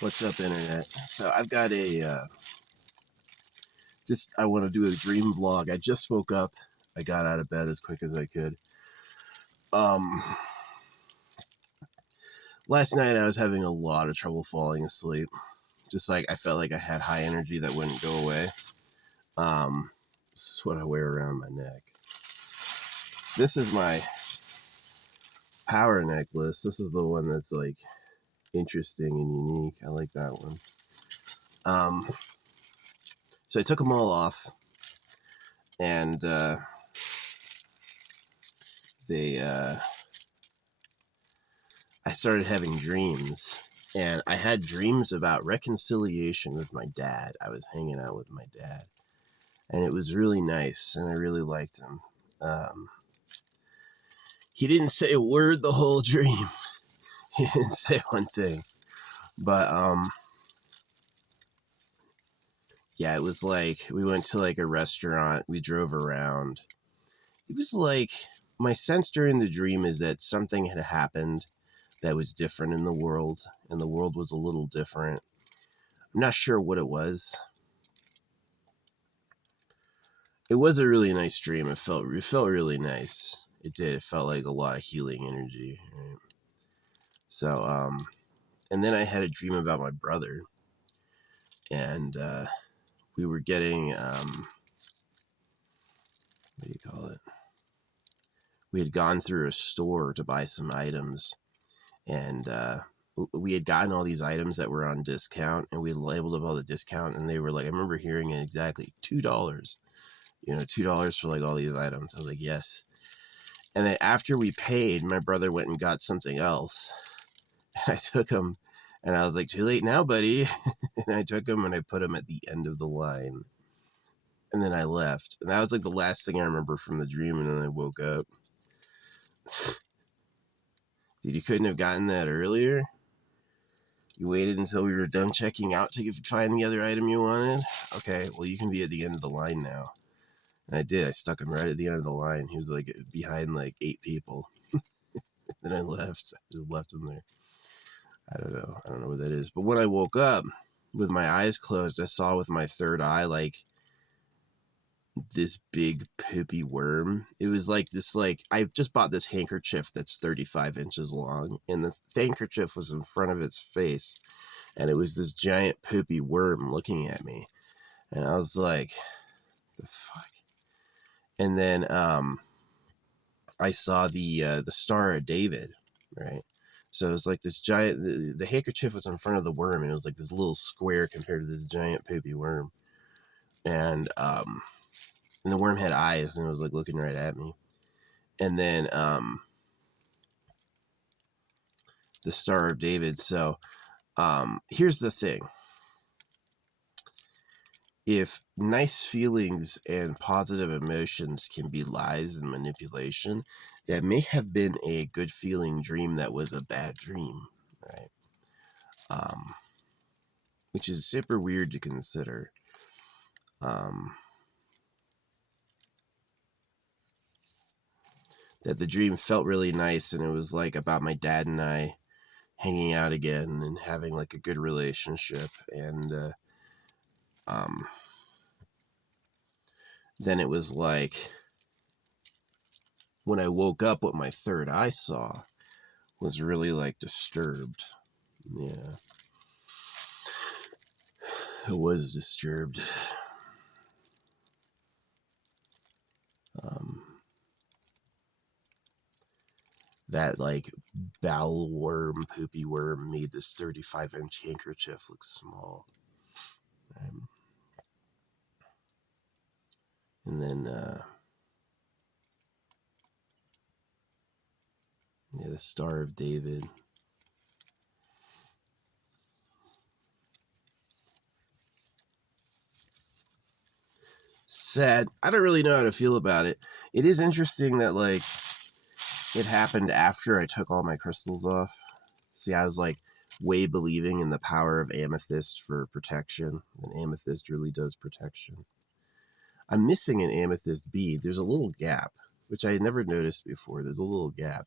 What's up, internet? So I've got I want to do a dream vlog. I just woke up. I got out of bed as quick as I could. Last night I was having a lot of trouble falling asleep. Just like I felt like I had high energy that wouldn't go away. This is what I wear around my neck. This is my power necklace. This is the one that's like interesting and unique. I like that one. So I took them all off, and I started having dreams, and I had dreams about reconciliation with my dad. I was hanging out with my dad, and it was really nice, and I really liked him. He didn't say a word the whole dream. He didn't say one thing, but yeah, it was like we went to like a restaurant. We drove around. It was like, my sense during the dream is that something had happened that was different in the world, and the world was a little different. I'm not sure what it was. It was a really nice dream. It felt really nice. It did. It felt like a lot of healing energy. Right? So, and then I had a dream about my brother, and we were getting, what do you call it? We had gone through a store to buy some items, and we had gotten all these items that were on discount, and we had labeled up all the discount, and they were like, I remember hearing it exactly, $2. $2 for like all these items. I was like, yes. And then after we paid, my brother went and got something else. And I took him, and I was like, too late now, buddy. And I took him and I put him at the end of the line. And then I left. And that was like the last thing I remember from the dream, and then I woke up. Dude, you couldn't have gotten that earlier? You waited until we were done checking out to find the other item you wanted? Okay, well, you can be at the end of the line now. And I did. I stuck him right at the end of the line. He was like behind like 8 people. Then I left. I just left him there. I don't know what that is. But when I woke up with my eyes closed, I saw with my third eye like this big poopy worm. It was like this, like, I just bought this handkerchief that's 35 inches long, and the handkerchief was in front of its face, and it was this giant poopy worm looking at me. And I was like, the fuck? And then I saw the Star of David, right? So it was like this giant, the handkerchief was in front of the worm, and it was like this little square compared to this giant poopy worm. And the worm had eyes, and it was like looking right at me. And then the Star of David. So here's the thing. If nice feelings and positive emotions can be lies and manipulation, that may have been a good feeling dream that was a bad dream, right? Which is super weird to consider. That the dream felt really nice, and it was like about my dad and I hanging out again and having like a good relationship. And then it was like, when I woke up, what my third eye saw was really like disturbed. Yeah, it was disturbed. That like bowel worm, poopy worm made this 35-inch handkerchief look small. And then, yeah, the Star of David. Sad. I don't really know how to feel about it. It is interesting that, like, it happened after I took all my crystals off. See, I was, like, way believing in the power of amethyst for protection. And amethyst really does protection. I'm missing an amethyst bead. There's a little gap, which I had never noticed before. There's a little gap.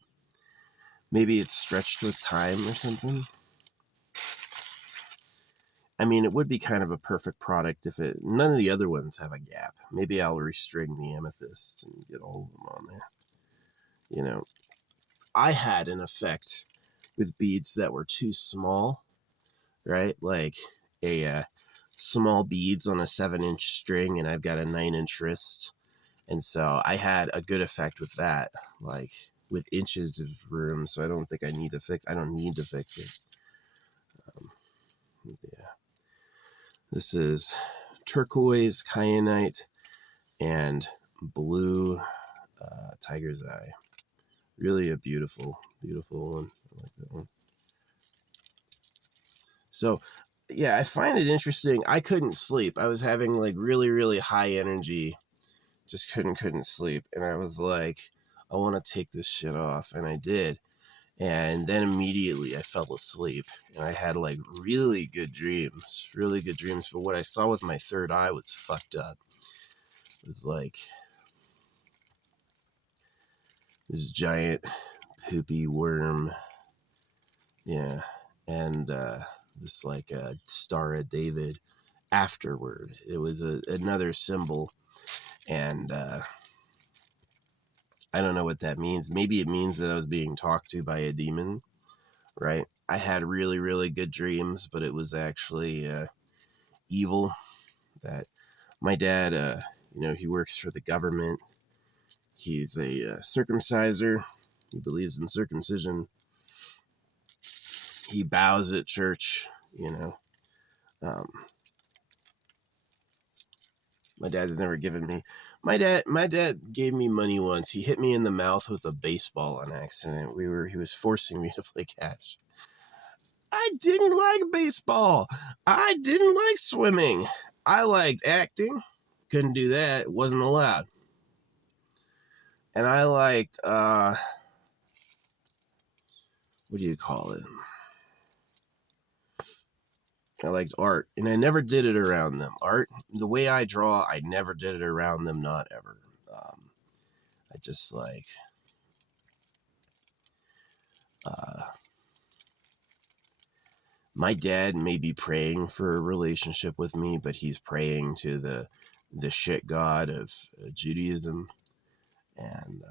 Maybe it's stretched with time or something. I mean, it would be kind of a perfect product if none of the other ones have a gap. Maybe I'll restring the amethyst and get all of them on there. You know, I had an effect with beads that were too small, right? Like a small beads on a 7-inch string, and I've got a 9-inch wrist. And so I had a good effect with that, like with inches of room. So I don't think I don't need to fix it. Yeah. This is turquoise, kyanite, and blue tiger's eye. Really a beautiful, beautiful one. I like that one. So, yeah, I find it interesting. I couldn't sleep. I was having like really, really high energy. Just couldn't sleep. And I was like, I want to take this shit off. And I did. And then immediately I fell asleep. And I had like really good dreams. Really good dreams. But what I saw with my third eye was fucked up. It was like this giant poopy worm. Yeah. And this like Star of David afterward. It was another symbol. And I don't know what that means. Maybe it means that I was being talked to by a demon, right? I had really, really good dreams, but it was actually evil. That my dad, he works for the government. He's a circumciser. He believes in circumcision. He bows at church, My dad has never given me. My dad gave me money once. He hit me in the mouth with a baseball on accident. He was forcing me to play catch. I didn't like baseball. I didn't like swimming. I liked acting. Couldn't do that. Wasn't allowed. And I liked what do you call it? I liked art, and I never did it around them. Art, the way I draw, I never did it around them, not ever. I just like, my dad may be praying for a relationship with me, but he's praying to the shit god of Judaism, and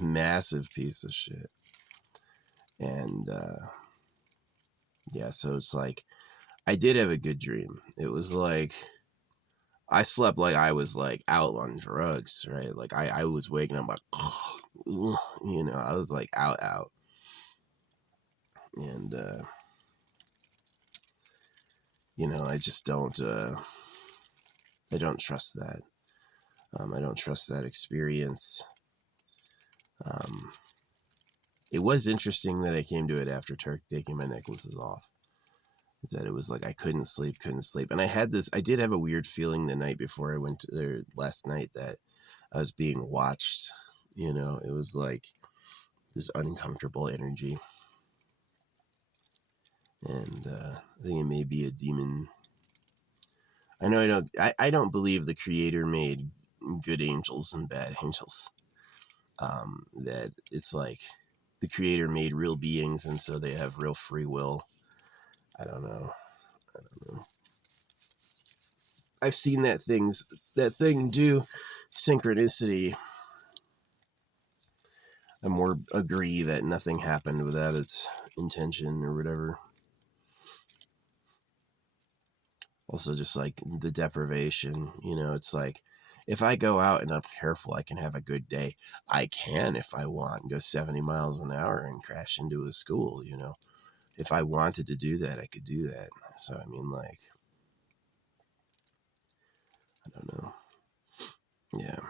massive piece of shit. And yeah, so it's like, I did have a good dream. It was like, I slept like I was like out on drugs, right? Like I was waking up like, I was like out. And, I just don't, I don't trust that. I don't trust that experience. It was interesting that I came to it after taking my necklaces off. That it was like I couldn't sleep. And I did have a weird feeling the night before I went to there last night that I was being watched. It was like this uncomfortable energy. And I think it may be a demon. I know I don't believe the Creator made good angels and bad angels. That it's like the Creator made real beings, and so they have real free will. I don't know. I've seen that thing do synchronicity. I more agree that nothing happened without its intention or whatever. Also, just like the deprivation, it's like, if I go out and I'm careful, I can have a good day. I can, if I want, go 70 miles an hour and crash into a school, If I wanted to do that, I could do that. So, I mean, like, I don't know. Yeah.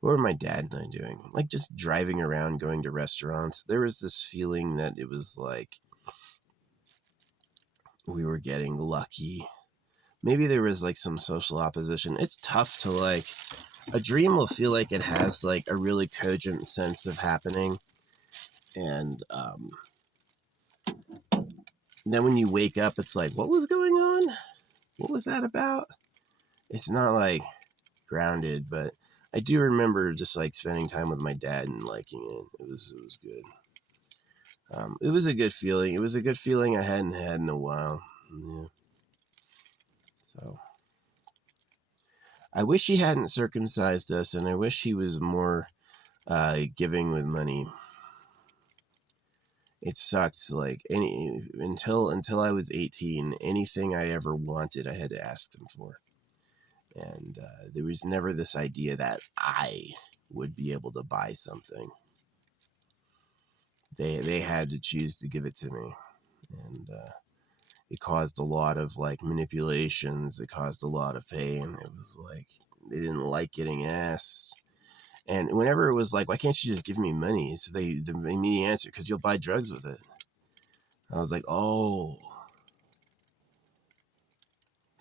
What were my dad and I doing? Like, just driving around, going to restaurants. There was this feeling that it was like we were getting lucky. Maybe there was like some social opposition. It's tough to like, a dream will feel like it has like a really cogent sense of happening. And then when you wake up, it's like, what was going on? What was that about? It's not like grounded, but I do remember just like spending time with my dad and liking it. It was good. It was a good feeling. It was a good feeling I hadn't had in a while. Yeah. So I wish he hadn't circumcised us, and I wish he was more giving with money. It sucked. Like until I was 18, anything I ever wanted, I had to ask them for, and there was never this idea that I would be able to buy something. They had to choose to give it to me, and it caused a lot of like manipulations. It caused a lot of pain. It was like they didn't like getting asked. And whenever it was like, why can't you just give me money? So the immediate answer, because you'll buy drugs with it. I was like, oh.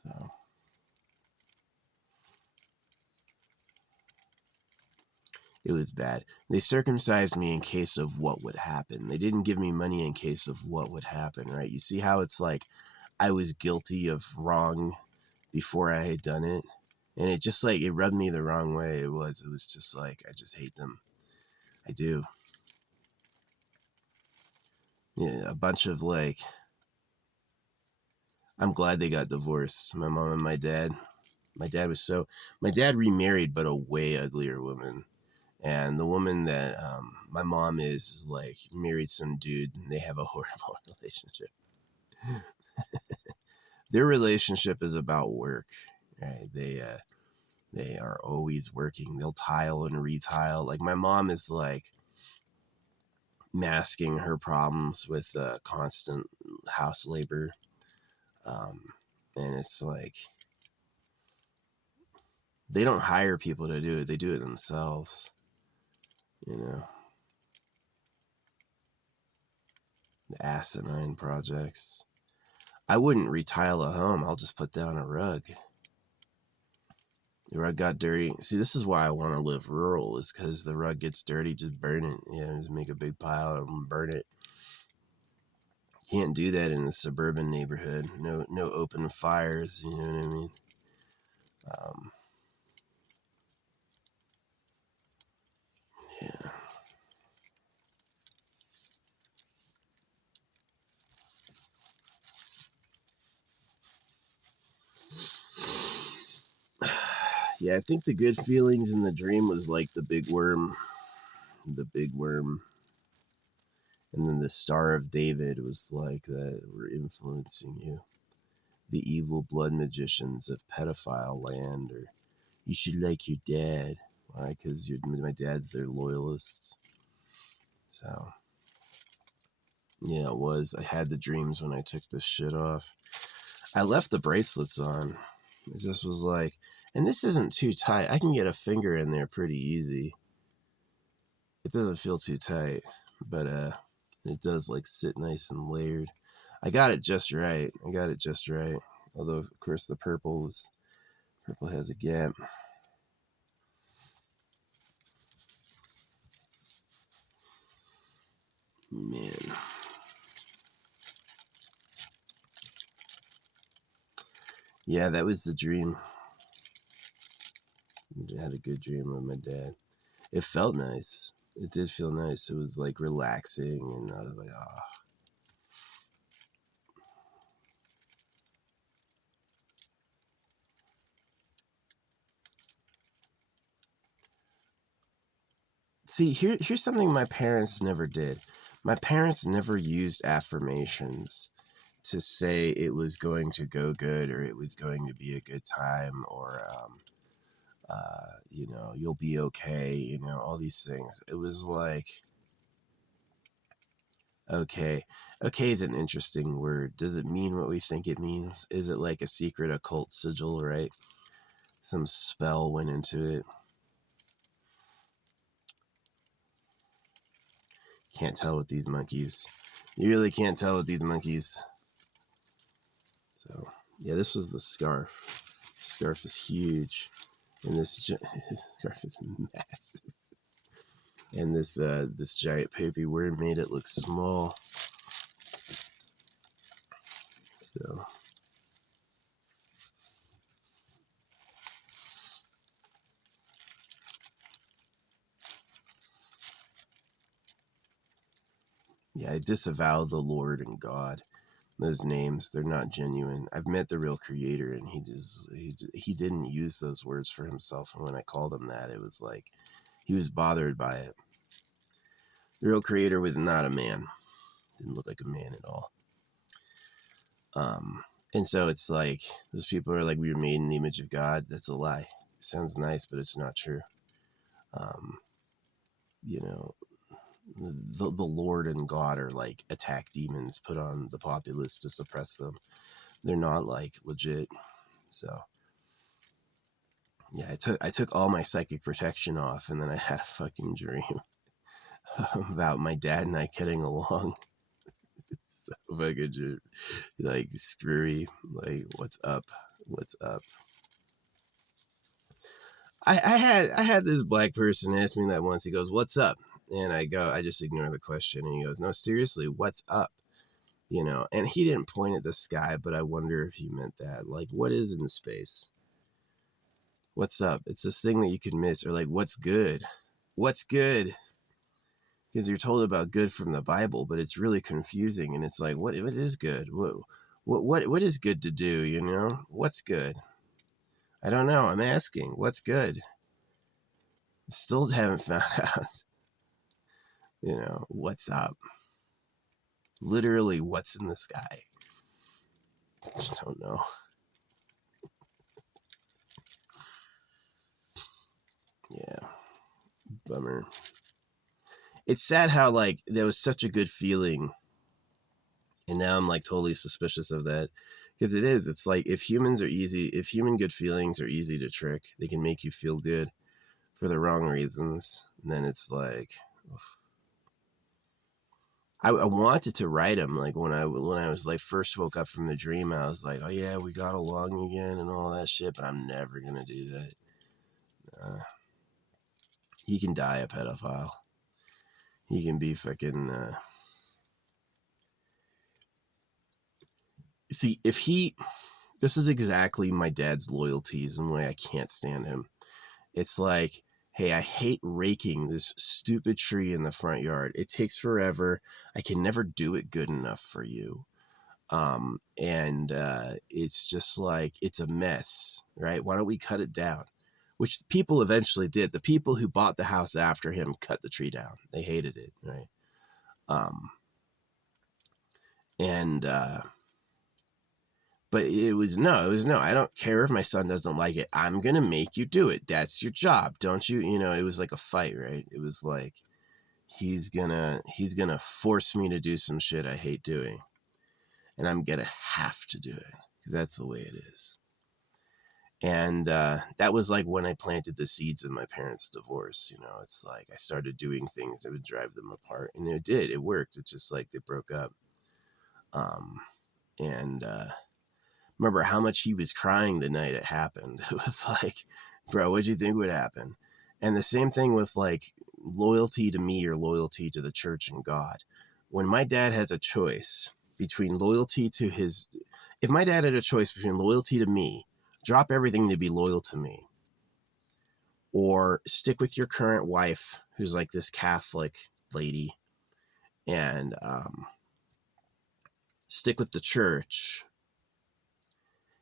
So it was bad. They circumcised me in case of what would happen. They didn't give me money in case of what would happen, right? You see how it's like I was guilty of wrong before I had done it? And it just like, it rubbed me the wrong way. It was just like, I just hate them. I do. Yeah, a bunch of like, I'm glad they got divorced, my mom and my dad. My dad remarried, but a way uglier woman. And the woman that my mom is like married some dude, and they have a horrible relationship. Their relationship is about work, right? They are always working. They'll tile and retile. Like my mom is like masking her problems with constant house labor, um, and it's like they don't hire people to do it. They do it themselves. You know, the asinine projects. I wouldn't retile a home. I'll just put down a rug. The rug got dirty. See, this is why I want to live rural, is because the rug gets dirty, just burn it. Just make a big pile and burn it. Can't do that in a suburban neighborhood. No open fires, you know what I mean? Um, yeah. Yeah, I think the good feelings in the dream was like the big worm. The big worm. And then the Star of David was like that were influencing you. The evil blood magicians of pedophile land, or you should like your dad. Why? Because my dad's their loyalists. So, yeah, it was. I had the dreams when I took this shit off. I left the bracelets on. It just was like, and this isn't too tight. I can get a finger in there pretty easy. It doesn't feel too tight, but it does like sit nice and layered. I got it just right. Although, of course, the purple has a gap. Man. Yeah, that was the dream. I had a good dream with my dad. It felt nice. It did feel nice. It was like relaxing, and I was like, ah. See, here's something my parents never did. My parents never used affirmations to say it was going to go good, or it was going to be a good time, or you'll be okay, all these things. It was like, okay. Okay is an interesting word. Does it mean what we think it means? Is it like a secret occult sigil, right? Some spell went into it. Can't tell with these monkeys. You really can't tell with these monkeys. So, yeah, this was the scarf. The scarf is huge. And this scarf is massive. And this giant poopy worm made it look small. So, yeah, I disavow the Lord and God. Those names, they're not genuine. I've met the real creator, and he didn't use those words for himself. And when I called him that, it was like he was bothered by it. The real creator was not a man. Didn't look like a man at all. And so it's like those people are like, we were made in the image of God. That's a lie. It sounds nice, but it's not true. You know, the Lord and God are like attack demons put on the populace to suppress them. They're not like legit. So yeah, I took all my psychic protection off, and then I had a fucking dream about my dad and I getting along. So fucking like screwy. Like, what's up? What's up? I had this black person ask me that once. He goes, "What's up?" And I just ignore the question, and he goes, "No, seriously, what's up?" You know, and he didn't point at the sky, but I wonder if he meant that. Like, what is in space? What's up? It's this thing that you can miss. Or like, what's good? What's good? Because you're told about good from the Bible, but it's really confusing, and it's like, what is good? What is good to do? You know, what's good? I don't know. I'm asking, what's good? Still haven't found out. You know, what's up? Literally, what's in the sky? I just don't know. Yeah, bummer. It's sad how like there was such a good feeling, and now I'm like totally suspicious of that, because it is. It's like if human good feelings are easy to trick, they can make you feel good for the wrong reasons. And then it's like, I wanted to write him, like when I was like first woke up from the dream. I was like, oh yeah, we got along again and all that shit, but I'm never gonna do that. He can die a pedophile. He can be fucking. See, if he. This is exactly my dad's loyalties and why I can't stand him. It's like, hey, I hate raking this stupid tree in the front yard. It takes forever. I can never do it good enough for you. And it's just like, it's a mess, right? Why don't we cut it down? Which people eventually did. The people who bought the house after him cut the tree down. They hated it, right? But it was no. I don't care if my son doesn't like it. I'm going to make you do it. That's your job. Don't you? You know, it was like a fight, right? It was like, he's going to force me to do some shit I hate doing. And I'm going to have to do it. That's the way it is. And that was like when I planted the seeds in my parents' divorce. You know, it's like I started doing things that would drive them apart. And it did. It worked. It's just like they broke up. Remember how much he was crying the night it happened. It was like, bro, what'd you think would happen? And the same thing with like loyalty to me or loyalty to the church and God. When my dad has a choice between loyalty to if my dad had a choice between loyalty to me, drop everything to be loyal to me, or stick with your current wife, who's like this Catholic lady, and stick with the church,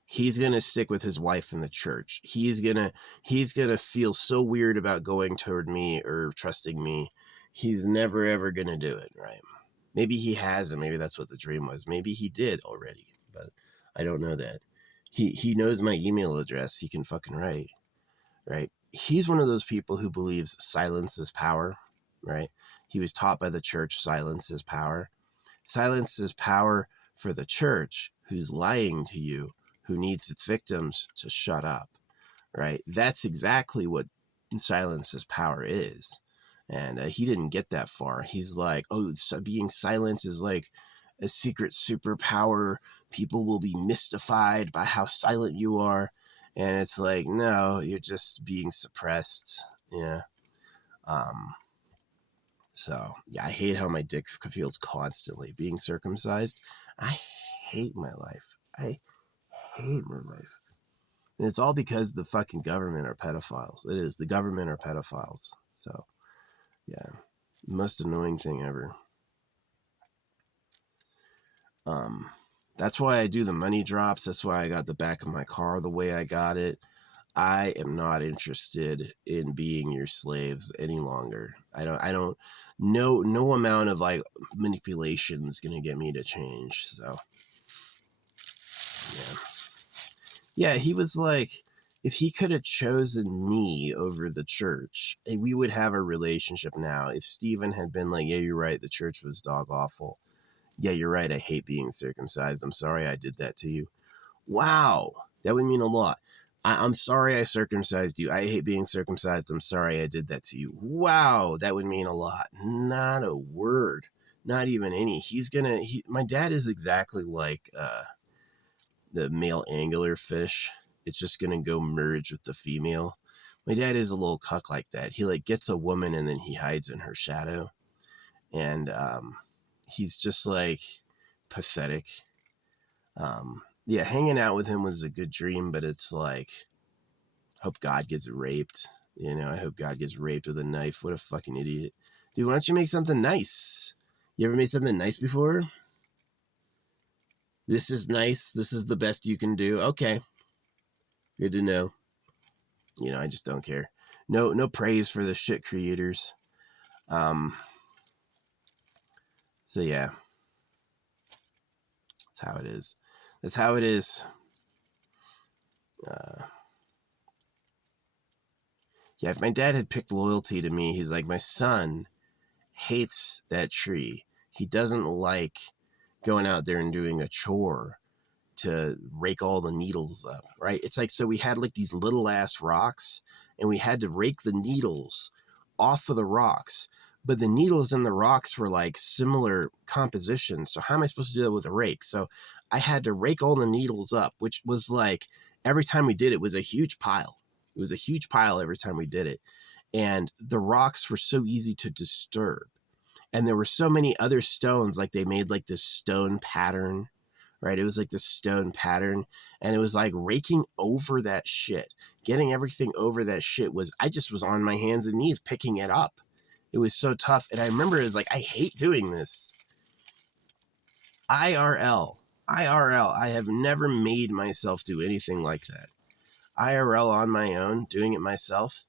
he's going to stick with his wife in the church. He's going to feel so weird about going toward me or trusting me. He's never, ever going to do it. Right. Maybe he has, and maybe that's what the dream was. Maybe he did already, but I don't know that. He knows my email address. He can fucking write. Right. He's one of those people who believes silence is power. Right. He was taught by the church, silence is power. Silence is power for the church, who's lying to you, who needs its victims to shut up, right? That's exactly what silence is power is. And he didn't get that far. He's like, oh, being silent is like a secret superpower. People will be mystified by how silent you are. And it's like, no, you're just being suppressed. Yeah. So, yeah, I hate how my dick feels constantly. Being circumcised, I hate my life. I hate my life. And it's all because the fucking government are pedophiles. It is. The government are pedophiles. So, yeah. Most annoying thing ever. That's why I do the money drops. That's why I got the back of my car the way I got it. I am not interested in being your slaves any longer. I don't, no amount of like manipulation is going to get me to change. So, yeah. Yeah, he was like, if he could have chosen me over the church, we would have a relationship now. If Stephen had been like, yeah, you're right, the church was dog awful. Yeah, you're right, I hate being circumcised. I'm sorry I did that to you. Wow, that would mean a lot. I'm sorry I circumcised you. I hate being circumcised. I'm sorry I did that to you. Wow, that would mean a lot. Not a word. Not even any. My dad is exactly like the male anglerfish. It's just gonna go merge with the female. My dad is a little cuck like that. He like gets a woman and then he hides in her shadow. And he's just like pathetic. Yeah, hanging out with him was a good dream, but it's like, hope God gets raped. I hope God gets raped with a knife. What a fucking idiot. Dude, why don't you make something nice? You ever made something nice before? This is nice. This is the best you can do. Okay. Good to know. I just don't care. No praise for the shit creators. So yeah. That's how it is. That's how it is. Yeah, if my dad had picked loyalty to me, he's like, my son hates that tree. He doesn't like going out there and doing a chore to rake all the needles up, right? It's like, so we had like these little ass rocks and we had to rake the needles off of the rocks, but the needles in the rocks were like similar composition. So how am I supposed to do that with a rake? So I had to rake all the needles up, which was like, every time we did it was a huge pile. It was a huge pile every time we did it. And the rocks were so easy to disturb. And there were so many other stones, like they made like this stone pattern, right? It was like this stone pattern. And it was like raking over that shit, getting everything over that shit I just was on my hands and knees picking it up. It was so tough. And I remember it was like, I hate doing this. IRL. I have never made myself do anything like that. IRL on my own, doing it myself.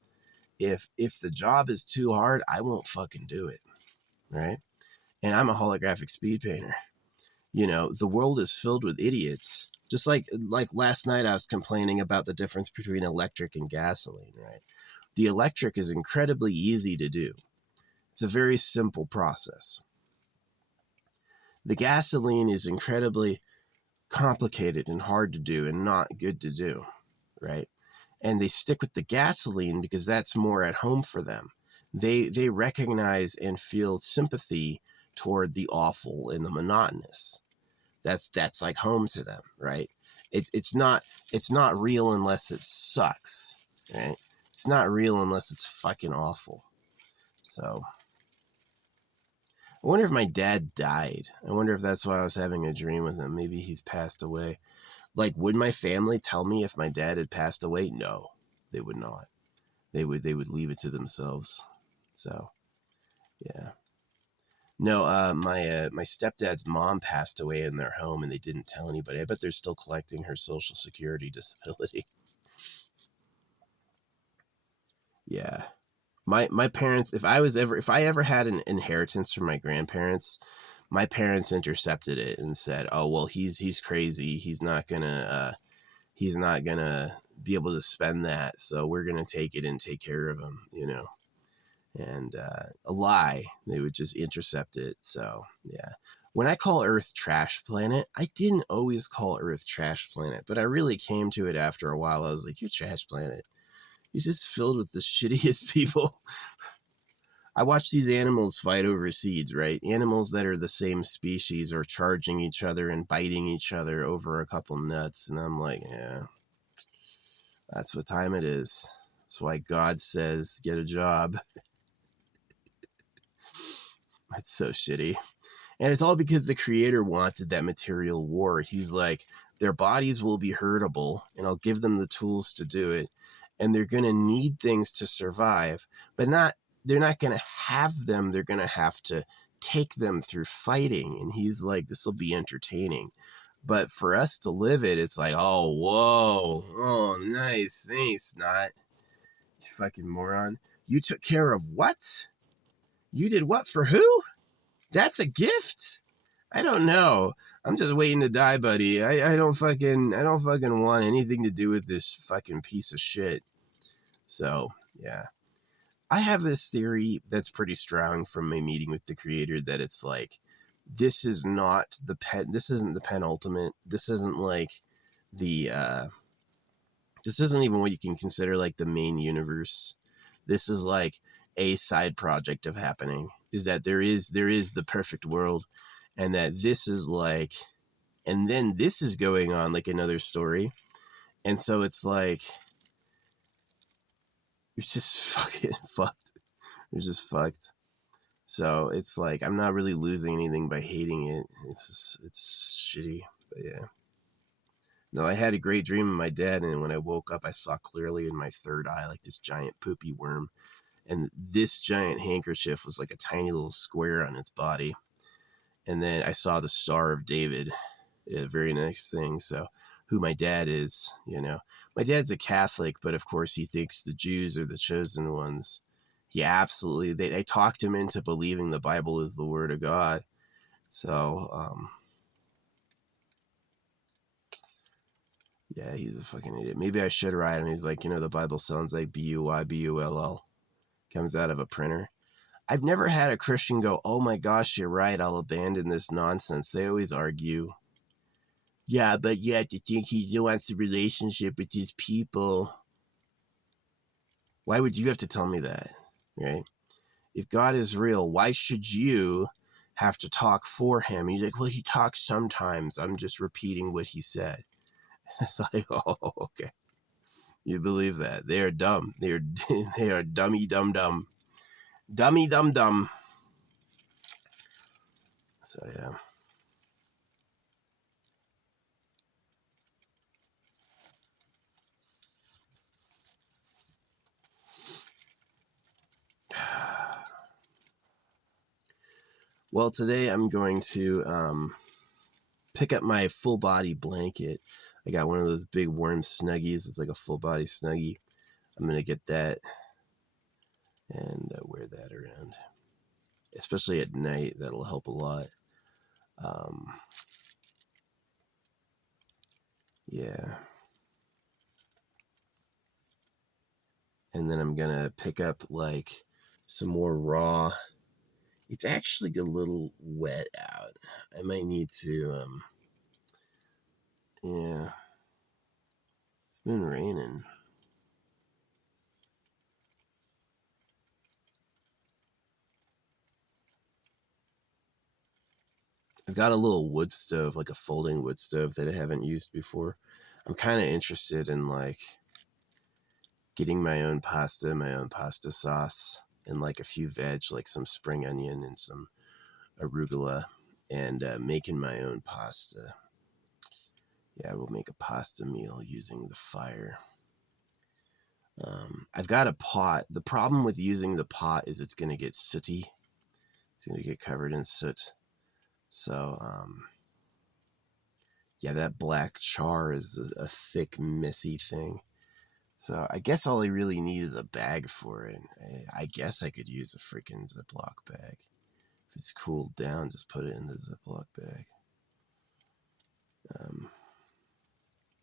If the job is too hard, I won't fucking do it. Right? And I'm a holographic speed painter. The world is filled with idiots. Just like last night I was complaining about the difference between electric and gasoline, right? The electric is incredibly easy to do. It's a very simple process. The gasoline is incredibly complicated and hard to do and not good to do, right? And they stick with the gasoline because that's more at home for them. They recognize and feel sympathy toward the awful and the monotonous. That's like home to them, right? It's not real unless it sucks, right? It's not real unless it's fucking awful. So I wonder if my dad died. I wonder if that's why I was having a dream with him. Maybe he's passed away. Like, would my family tell me if my dad had passed away? No, they would not. They would leave it to themselves. So, yeah. No, my stepdad's mom passed away in their home and they didn't tell anybody. I bet they're still collecting her Social Security disability. Yeah. My parents, if I ever had an inheritance from my grandparents, my parents intercepted it and said, "Oh, well, he's crazy. He's not gonna be able to spend that. So we're gonna take it and take care of him." And a lie, they would just intercept it. So yeah. When I call Earth Trash Planet, I didn't always call Earth Trash Planet, but I really came to it after a while. I was like, "You're Trash Planet. You're just filled with the shittiest people." I watch these animals fight over seeds, right? Animals that are the same species are charging each other and biting each other over a couple nuts. And I'm like, yeah, that's what time it is. That's why God says, get a job. That's so shitty. And it's all because the creator wanted that material war. He's like, their bodies will be hurtable and I'll give them the tools to do it. And they're going to need things to survive, but they're not going to have them. They're going to have to take them through fighting. And he's like, this will be entertaining. But for us to live it, it's like, oh, whoa, oh, nice, thanks, not. You fucking moron. You took care of what? You did what for who? That's a gift? I don't know. I'm just waiting to die, buddy. I don't fucking want anything to do with this fucking piece of shit. So, yeah. I have this theory that's pretty strong from my meeting with the creator that it's like, this isn't the penultimate. This isn't like this isn't even what you can consider like the main universe. This is like a side project of happening, is that there is the perfect world, and that this is like, and then this is going on like another story. And so it's like, it's just fucking fucked. It's just fucked. So it's like, I'm not really losing anything by hating it. It's shitty, but yeah. No, I had a great dream of my dad, and when I woke up, I saw clearly in my third eye, like this giant poopy worm. And this giant handkerchief was like a tiny little square on its body. And then I saw the Star of David, a very nice thing. So who my dad is, you know. My dad's a Catholic, but of course he thinks the Jews are the chosen ones. He absolutely, they talked him into believing the Bible is the word of God. So, yeah, he's a fucking idiot. Maybe I should write him. He's like, you know, the Bible sounds like Buybull. Comes out of a printer. I've never had a Christian go, oh my gosh, you're right, I'll abandon this nonsense. They always argue. Yeah, but you have to think he wants the relationship with his people. Why would you have to tell me that, right? If God is real, why should you have to talk for him? And you're like, well, he talks sometimes. I'm just repeating what he said. It's like, oh, okay. You believe that. They are dumb. They are dummy dumb dumb. Dummy dumb dumb. So, yeah. Well, today I'm going to pick up my full body blanket. I got one of those big worm Snuggies. It's like a full body Snuggie. I'm going to get that and wear that around. Especially at night, that'll help a lot. Yeah. And then I'm going to pick up like some more raw. It's actually a little wet out. I might need to, yeah. It's been raining. I've got a little wood stove, like a folding wood stove that I haven't used before. I'm kind of interested in like getting my own pasta sauce, and like a few veg, like some spring onion and some arugula, and making my own pasta. Yeah, we'll make a pasta meal using the fire. I've got a pot. The problem with using the pot is it's going to get sooty. It's going to get covered in soot. So, yeah, that black char is a thick, messy thing. So I guess all I really need is a bag for it. I guess I could use a freaking Ziploc bag. If it's cooled down, just put it in the Ziploc bag.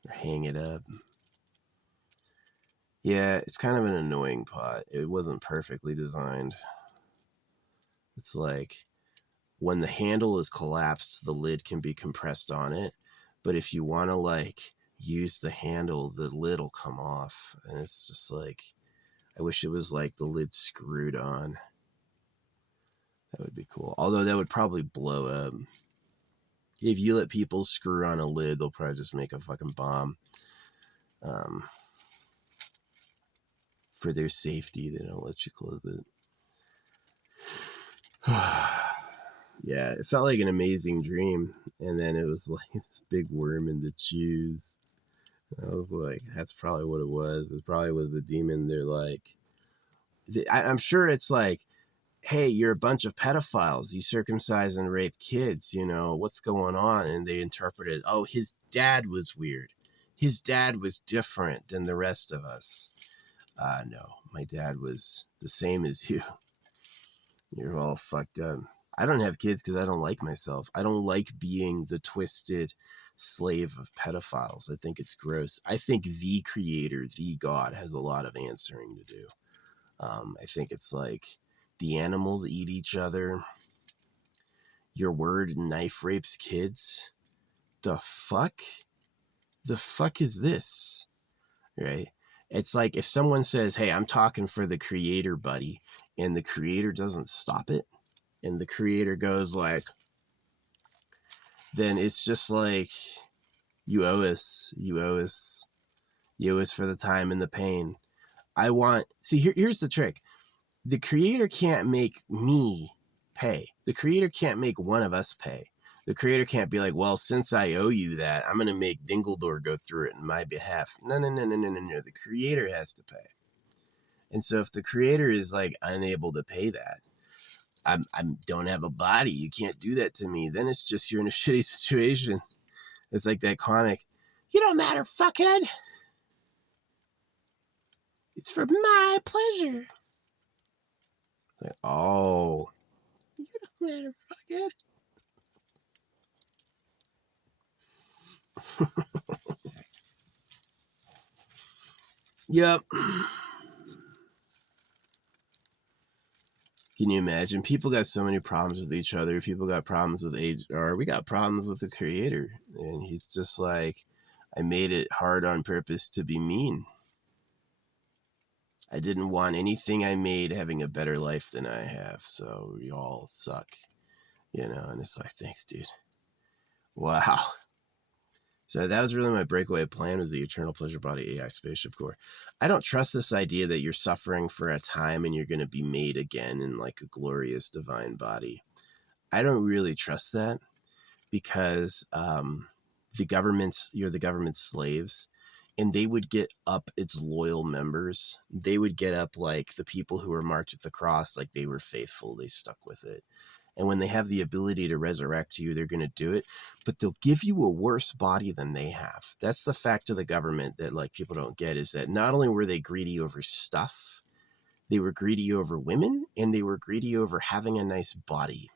Or hang it up. Yeah, it's kind of an annoying pot. It wasn't perfectly designed. It's like when the handle is collapsed, the lid can be compressed on it. But if you want to like use the handle, the lid will come off. And it's just like, I wish it was like the lid screwed on. That would be cool. Although that would probably blow up. If you let people screw on a lid, they'll probably just make a fucking bomb. For their safety, they don't let you close it. Yeah, it felt like an amazing dream. And then it was like this big worm in the shoes. I was like, that's probably what it was. It probably was the demon. They're like, I'm sure it's like, hey, you're a bunch of pedophiles. You circumcise and rape kids. You know, what's going on? And they interpreted, oh, his dad was weird. His dad was different than the rest of us. No, my dad was the same as you. You're all fucked up. I don't have kids because I don't like myself. I don't like being the twisted slave of pedophiles. I think it's gross. I think the creator, the God, has a lot of answering to do. I think it's like the animals eat each other. Your word knife rapes kids. The fuck? The fuck is this? Right? It's like if someone says, hey, I'm talking for the creator, buddy, and the creator doesn't stop it, and the creator goes like, then it's just like, you owe us for the time and the pain. Here's the trick. The creator can't make me pay. The creator can't make one of us pay. The creator can't be like, well, since I owe you that, I'm going to make Dingledore go through it in my behalf. No. The creator has to pay. And so if the creator is like unable to pay that, I don't have a body. You can't do that to me. Then it's just you're in a shitty situation. It's like that comic. You don't matter, fuckhead. It's for my pleasure. Like, oh, you don't matter, fuckhead. Yep. Can you imagine? People got so many problems with each other. People got problems with HR. We got problems with the creator. And he's just like, I made it hard on purpose to be mean. I didn't want anything I made having a better life than I have. So you all suck. You know, and it's like, thanks, dude. Wow. So that was really my breakaway plan, was the Eternal Pleasure Body AI Spaceship Core. I don't trust this idea that you're suffering for a time and you're going to be made again in like a glorious divine body. I don't really trust that, because you're the government's slaves, and they would get up its loyal members. They would get up like the people who were marked at the cross, like they were faithful, they stuck with it. And when they have the ability to resurrect you, they're going to do it, but they'll give you a worse body than they have. That's the fact of the government that like people don't get, is that not only were they greedy over stuff, they were greedy over women, and they were greedy over having a nice body.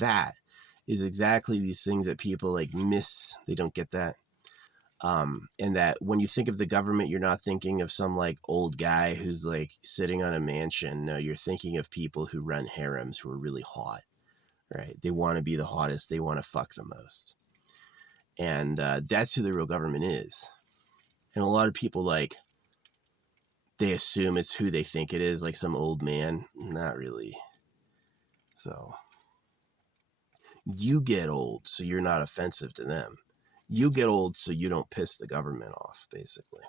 That is exactly these things that people like miss. They don't get that. And that when you think of the government, you're not thinking of some like old guy who's like sitting on a mansion. No, you're thinking of people who run harems who are really hot, right? They want to be the hottest. They want to fuck the most. And that's who the real government is. And a lot of people, like, they assume it's who they think it is, like some old man. Not really. So you get old so you're not offensive to them. You get old so you don't piss the government off, basically.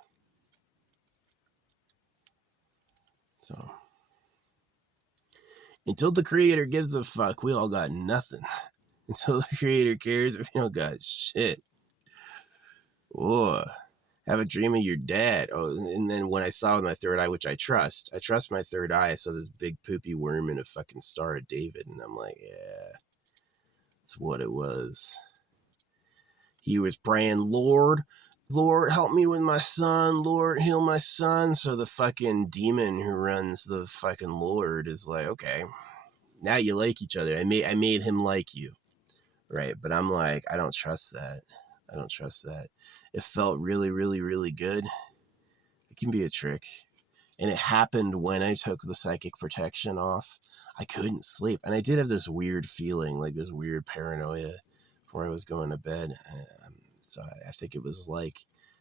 So until the creator gives a fuck, we all got nothing. Until the creator cares, we don't got shit. Oh, have a dream of your dad. Oh, and then when I saw with my third eye, which I trust my third eye, I saw this big poopy worm in a fucking Star of David, and I'm like, yeah, that's what it was. He was praying, Lord, help me with my son. Lord, heal my son. So the fucking demon who runs the fucking Lord is like, okay, now you like each other. I made him like you, right? But I'm like, I don't trust that. It felt really, really, really good. It can be a trick. And it happened when I took the psychic protection off. I couldn't sleep. And I did have this weird feeling, like this weird paranoia before I was going to bed. So I think it was like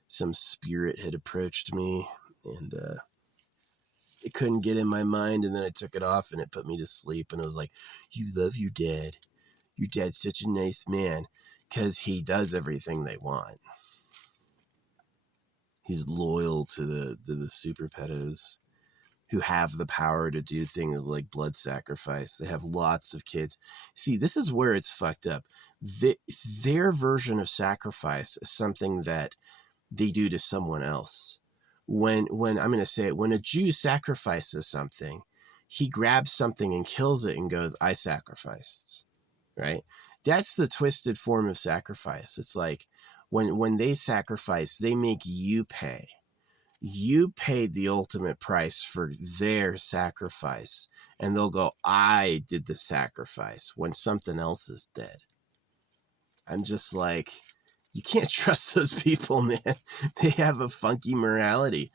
some spirit had approached me, and it couldn't get in my mind. And then I took it off and it put me to sleep. And it was like, you love your dad. Your dad's such a nice man, because he does everything they want. He's loyal to the super pedos who have the power to do things like blood sacrifice. They have lots of kids. See, this is where it's fucked up. Their version of sacrifice is something that they do to someone else. When I'm going to say it, when a Jew sacrifices something, he grabs something and kills it and goes, I sacrificed, right? That's the twisted form of sacrifice. It's like when they sacrifice, they make you pay. You paid the ultimate price for their sacrifice. And they'll go, I did the sacrifice when something else is dead. I'm just like, you can't trust those people, man. They have a funky morality.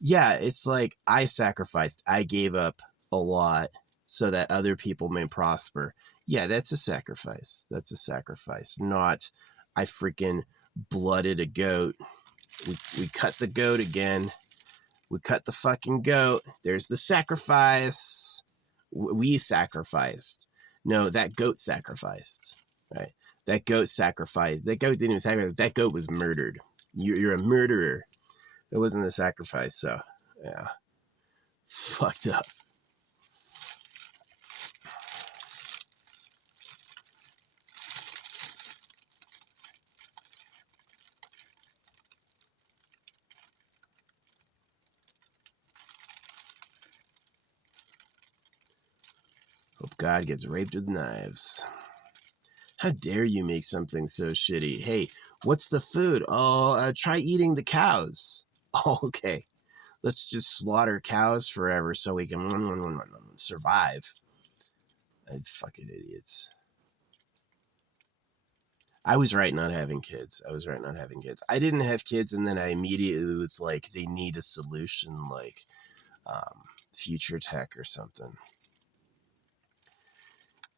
Yeah, it's like, I sacrificed. I gave up a lot so that other people may prosper. Yeah, that's a sacrifice. That's a sacrifice. Not, I freaking blooded a goat. We cut the goat again. We cut the fucking goat. There's the sacrifice. We sacrificed. No, that goat sacrificed. Right? That goat sacrificed. That goat didn't even sacrifice. That goat was murdered. You're a murderer. It wasn't a sacrifice. So, yeah. It's fucked up. Hope God gets raped with knives. How dare you make something so shitty? Hey, what's the food? Oh, try eating the cows. Oh, okay. Let's just slaughter cows forever so we can survive. Fucking idiots. I was right not having kids. I didn't have kids, and then I immediately was like, they need a solution, like future tech or something.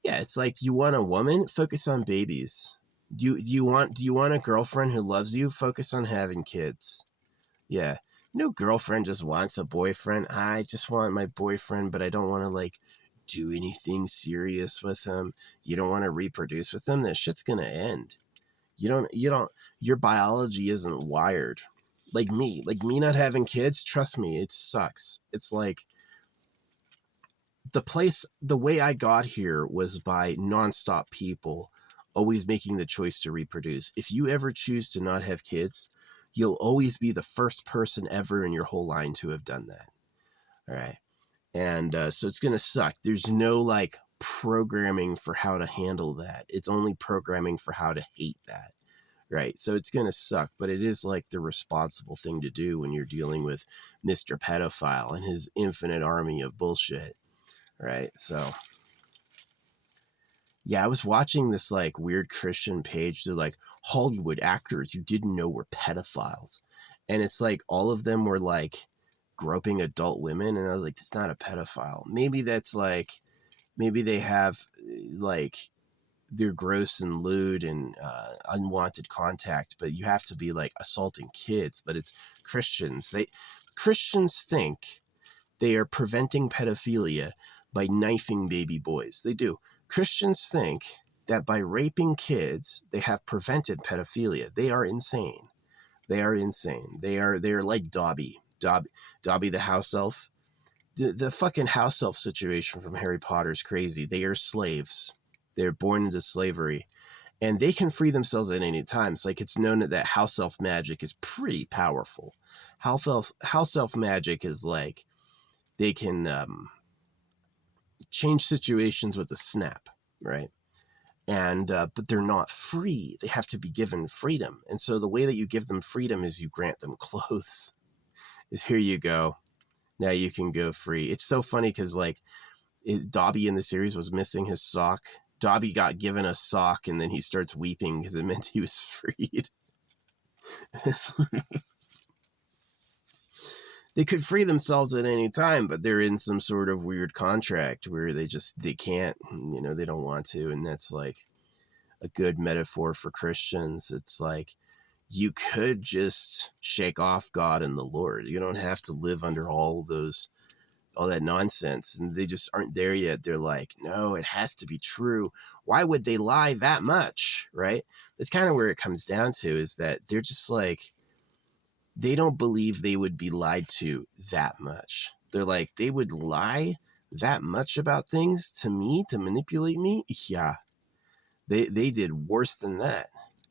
Yeah, it's like, you want a woman? Focus on babies. Do you want a girlfriend who loves you? Focus on having kids. Yeah. No girlfriend just wants a boyfriend. I just want my boyfriend, but I don't want to like do anything serious with him. You don't want to reproduce with him. That shit's gonna end. You don't. Your biology isn't wired. Like me not having kids. Trust me, it sucks. It's like, the way I got here was by nonstop people always making the choice to reproduce. If you ever choose to not have kids, you'll always be the first person ever in your whole line to have done that. All right. And so it's going to suck. There's no like programming for how to handle that. It's only programming for how to hate that. Right. So it's going to suck, but it is like the responsible thing to do when you're dealing with Mr. Pedophile and his infinite army of bullshit. Right. So, yeah, I was watching this like weird Christian page. They're like, Hollywood actors you didn't know were pedophiles. And it's like all of them were like groping adult women. And I was like, it's not a pedophile. Maybe that's like, maybe they have like, they're gross and lewd and unwanted contact, but you have to be like assaulting kids. But it's Christians. Christians think they are preventing pedophilia by knifing baby boys. They do. Christians think that by raping kids, they have prevented pedophilia. They are insane. They are insane. They're like Dobby the house elf. The fucking house elf situation from Harry Potter is crazy. They are slaves. They're born into slavery. And they can free themselves at any time. It's like, it's known that house elf magic is pretty powerful. House elf magic is like, they can change situations with a snap, right? And but they're not free. They have to be given freedom. And so the way that you give them freedom is you grant them clothes. Is, here you go. Now you can go free. It's so funny because like Dobby in the series was missing his sock. Dobby got given a sock and then he starts weeping because it meant he was freed. They could free themselves at any time, but they're in some sort of weird contract where they can't, they don't want to. And that's like a good metaphor for Christians. It's like, you could just shake off God and the Lord. You don't have to live under all that nonsense. And they just aren't there yet. They're like, no, it has to be true. Why would they lie that much? Right? That's kind of where it comes down to, is that they're just like, they don't believe they would be lied to that much. They're like, they would lie that much about things to me to manipulate me? Yeah. They did worse than that.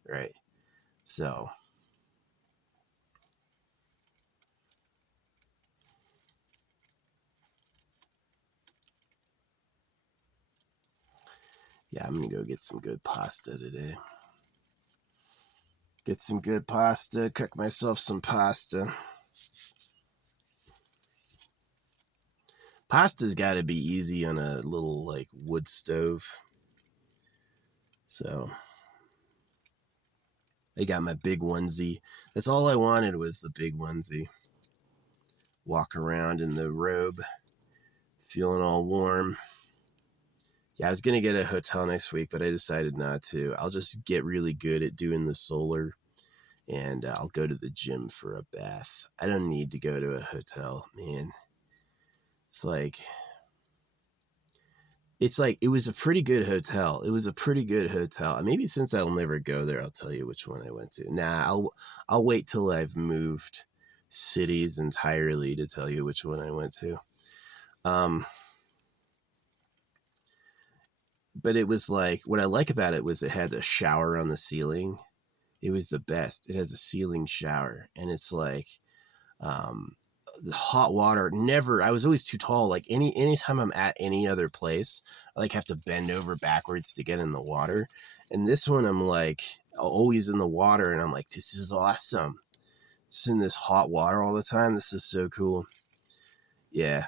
Right? So, Yeah, I'm gonna go get some good pasta today. Get some good pasta, cook myself some pasta. Pasta's gotta be easy on a little, like, wood stove. So, I got my big onesie. That's all I wanted was the big onesie. Walk around in the robe, feeling all warm. Yeah, I was going to get a hotel next week, but I decided not to. I'll just get really good at doing the solar, and I'll go to the gym for a bath. I don't need to go to a hotel, man. It's like, it was a pretty good hotel. It was a pretty good hotel. Maybe since I'll never go there, I'll tell you which one I went to. Nah, I'll wait till I've moved cities entirely to tell you which one I went to. But it was like, what I like about it was it had a shower on the ceiling. It was the best. It has a ceiling shower, and it's like, the hot water never, I was always too tall. Like anytime I'm at any other place, I like have to bend over backwards to get in the water. And this one, I'm like always in the water, and I'm like, this is awesome. Just in this hot water all the time. This is so cool. Yeah.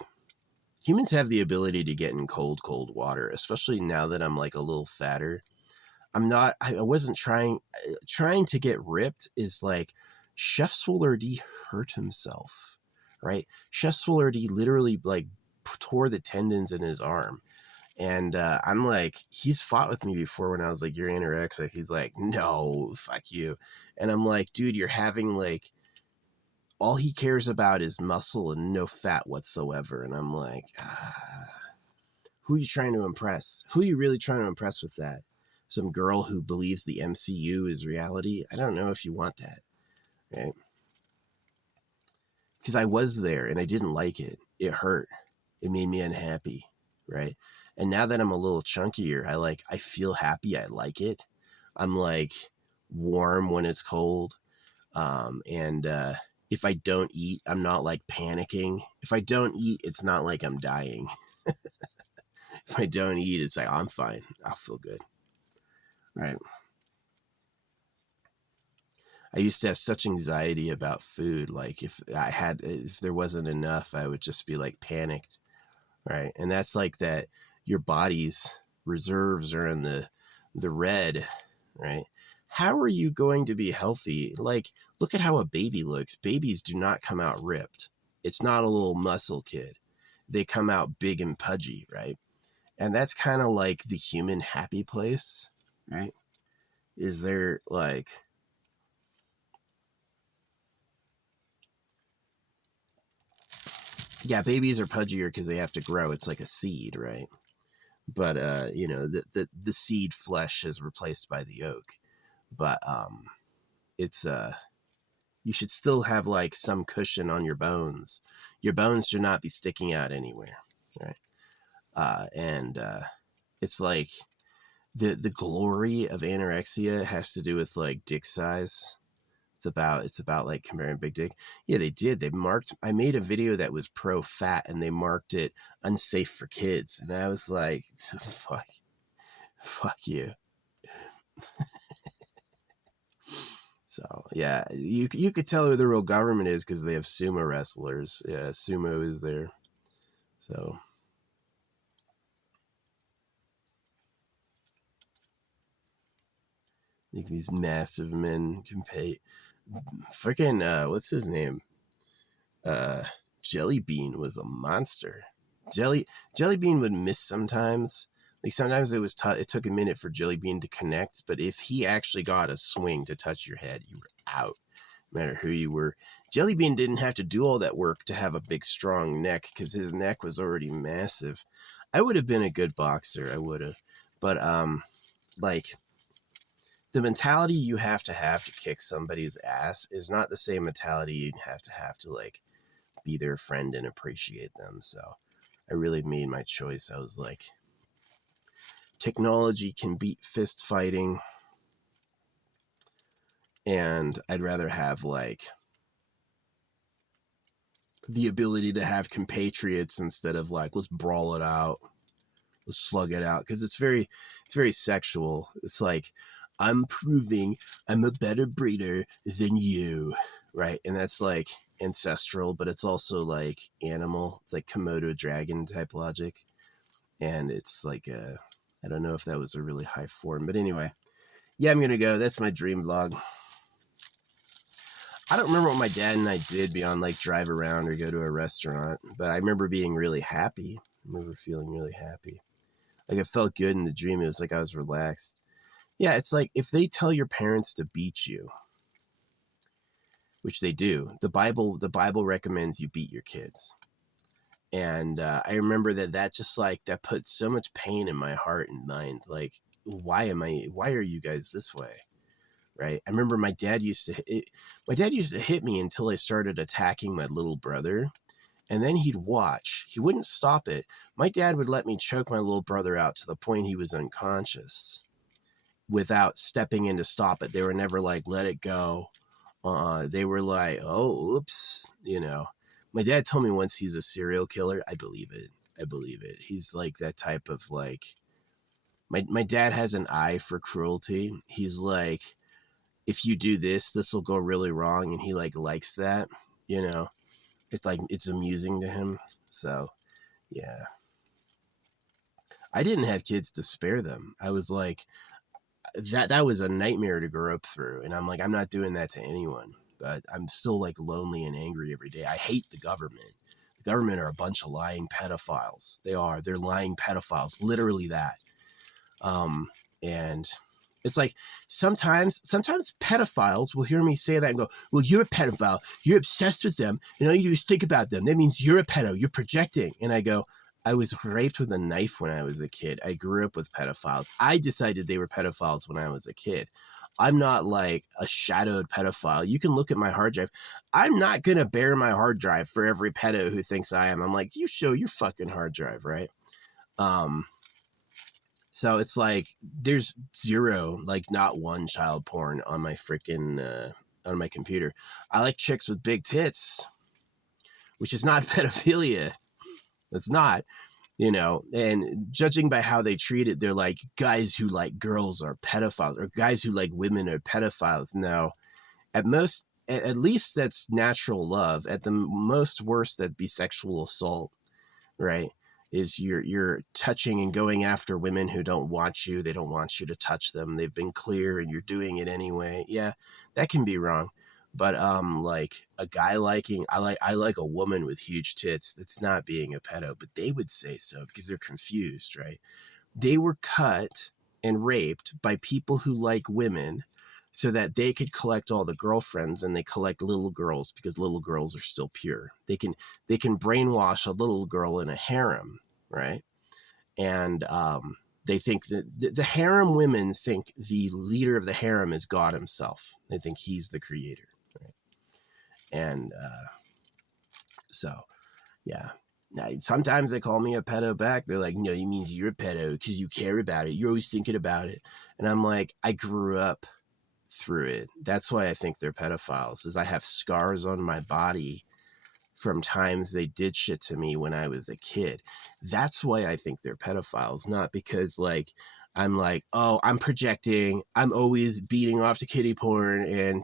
Humans have the ability to get in cold water, especially now that I'm like a little fatter. I wasn't trying to get ripped is like Chef Solardy hurt himself, right? Chef Solardy literally like tore the tendons in his arm. And I'm like, he's fought with me before when I was like, you're anorexic. He's like, no, fuck you. And I'm like, dude, you're having like, all he cares about is muscle and no fat whatsoever. And I'm like, who are you trying to impress? Who are you really trying to impress with that? Some girl who believes the MCU is reality? I don't know if you want that, right? Because I was there and I didn't like it. It hurt. It made me unhappy, right? And now that I'm a little chunkier, I feel happy. I like it. I'm like warm when it's cold. And if I don't eat, I'm not like panicking. If I don't eat, it's not like I'm dying. If I don't eat, it's like, I'm fine. I'll feel good. Right. I used to have such anxiety about food. Like if there wasn't enough, I would just be like panicked. Right. And that's like that your body's reserves are in the red. Right. How are you going to be healthy? Like, look at how a baby looks. Babies do not come out ripped. It's not a little muscle kid. They come out big and pudgy. Right. And that's kind of like the human happy place. Right. Is there like, yeah, babies are pudgier because they have to grow. It's like a seed, right? But the seed flesh is replaced by the yolk. But it's you should still have like some cushion on your bones. Your bones should not be sticking out anywhere, right? And it's like the glory of anorexia has to do with like dick size. It's about like comparing big dick. Yeah, they did. I made a video that was pro fat and they marked it unsafe for kids. And I was like, fuck you. So yeah, you could tell who the real government is because they have sumo wrestlers. Yeah, sumo is there. So like these massive men can pay. Freaking what's his name? Jelly Bean was a monster. Jelly Bean would miss sometimes. Like sometimes it was it took a minute for Jelly Bean to connect, but if he actually got a swing to touch your head, you were out. No matter who you were. Jelly Bean didn't have to do all that work to have a big strong neck because his neck was already massive. I would have been a good boxer. I would have. But like the mentality you have to kick somebody's ass is not the same mentality you have to like be their friend and appreciate them. So I really made my choice. I was like, technology can beat fist fighting, and I'd rather have like the ability to have compatriots instead of like, let's brawl it out. Let's slug it out, because it's very sexual. It's like, I'm proving I'm a better breeder than you, right? And that's like ancestral, but it's also like animal. It's like Komodo dragon type logic, and it's like I don't know if that was a really high form, but anyway, yeah, I'm gonna go. That's my dream vlog. I don't remember what my dad and I did beyond like drive around or go to a restaurant, but I remember being really happy. I remember feeling really happy. Like it felt good in the dream. It was like I was relaxed. Yeah, it's like if they tell your parents to beat you, which they do, the Bible recommends you beat your kids. And I remember that just like that put so much pain in my heart and mind. Like, why are you guys this way? Right? I remember my dad used to hit me until I started attacking my little brother. And then he'd watch. He wouldn't stop it. My dad would let me choke my little brother out to the point he was unconscious without stepping in to stop it. They were never like, let it go. They were like, oh, oops. My dad told me once he's a serial killer. I believe it. He's like that type of like, my dad has an eye for cruelty. He's like, if you do this will go really wrong. And he like likes that, it's like, it's amusing to him. So yeah, I didn't have kids to spare them. I was like, that was a nightmare to grow up through. And I'm like, I'm not doing that to anyone, but I'm still like lonely and angry every day. I hate the government. The government are a bunch of lying pedophiles. They're lying pedophiles, literally that. And it's like, sometimes pedophiles will hear me say that and go, well, you're a pedophile. You're obsessed with them. And all you do is think about them. That means you're a pedo. You're projecting. And I go, I was raped with a knife when I was a kid. I grew up with pedophiles. I decided they were pedophiles when I was a kid. I'm not like a shadowed pedophile. You can look at my hard drive. I'm not going to bare my hard drive for every pedo who thinks I am. I'm like, you show your fucking hard drive, right? So it's like, there's zero, like not one child porn on my freaking, on my computer. I like chicks with big tits, which is not pedophilia. It's not. And judging by how they treat it, they're like, guys who like girls are pedophiles, or guys who like women are pedophiles. No, at least that's natural love. At the most worst, that'd be sexual assault, right? Is you're touching and going after women who don't want you. They don't want you to touch them. They've been clear and you're doing it anyway. Yeah, that can be wrong. But like a guy I like a woman with huge tits. That's not being a pedo, but they would say so because they're confused, right? They were cut and raped by people who like women so that they could collect all the girlfriends, and they collect little girls because little girls are still pure. They can brainwash a little girl in a harem, right? And they think that the harem women think the leader of the harem is God himself. They think he's the creator. And so, yeah. Now, sometimes they call me a pedo back. They're like, no, you mean you're a pedo because you care about it. You're always thinking about it. And I'm like, I grew up through it. That's why I think they're pedophiles, is I have scars on my body from times they did shit to me when I was a kid. That's why I think they're pedophiles, not because like, I'm like, oh, I'm projecting. I'm always beating off to kiddie porn and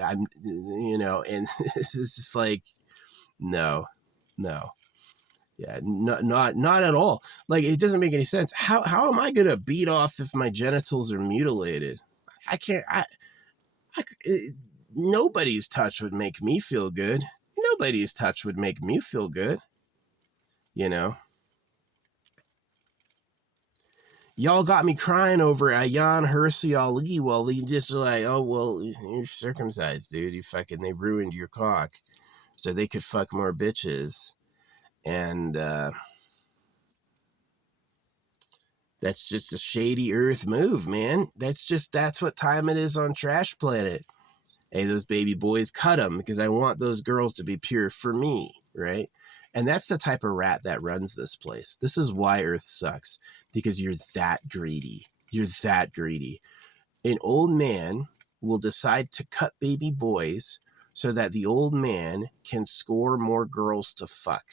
I'm, and it's just like, no. Yeah, not at all. Like, it doesn't make any sense. How am I going to beat off if my genitals are mutilated? I can't, nobody's touch would make me feel good. Nobody's touch would make me feel good. Y'all got me crying over Ayaan Hirsi Ali. Well, you just like, oh, well, you're circumcised, dude. They ruined your cock so they could fuck more bitches. And that's just a shady earth move, man. That's what time it is on Trash Planet. Hey, those baby boys, cut them because I want those girls to be pure for me, right? And that's the type of rat that runs this place. This is why Earth sucks, because you're that greedy. You're that greedy. An old man will decide to cut baby boys so that the old man can score more girls to fuck.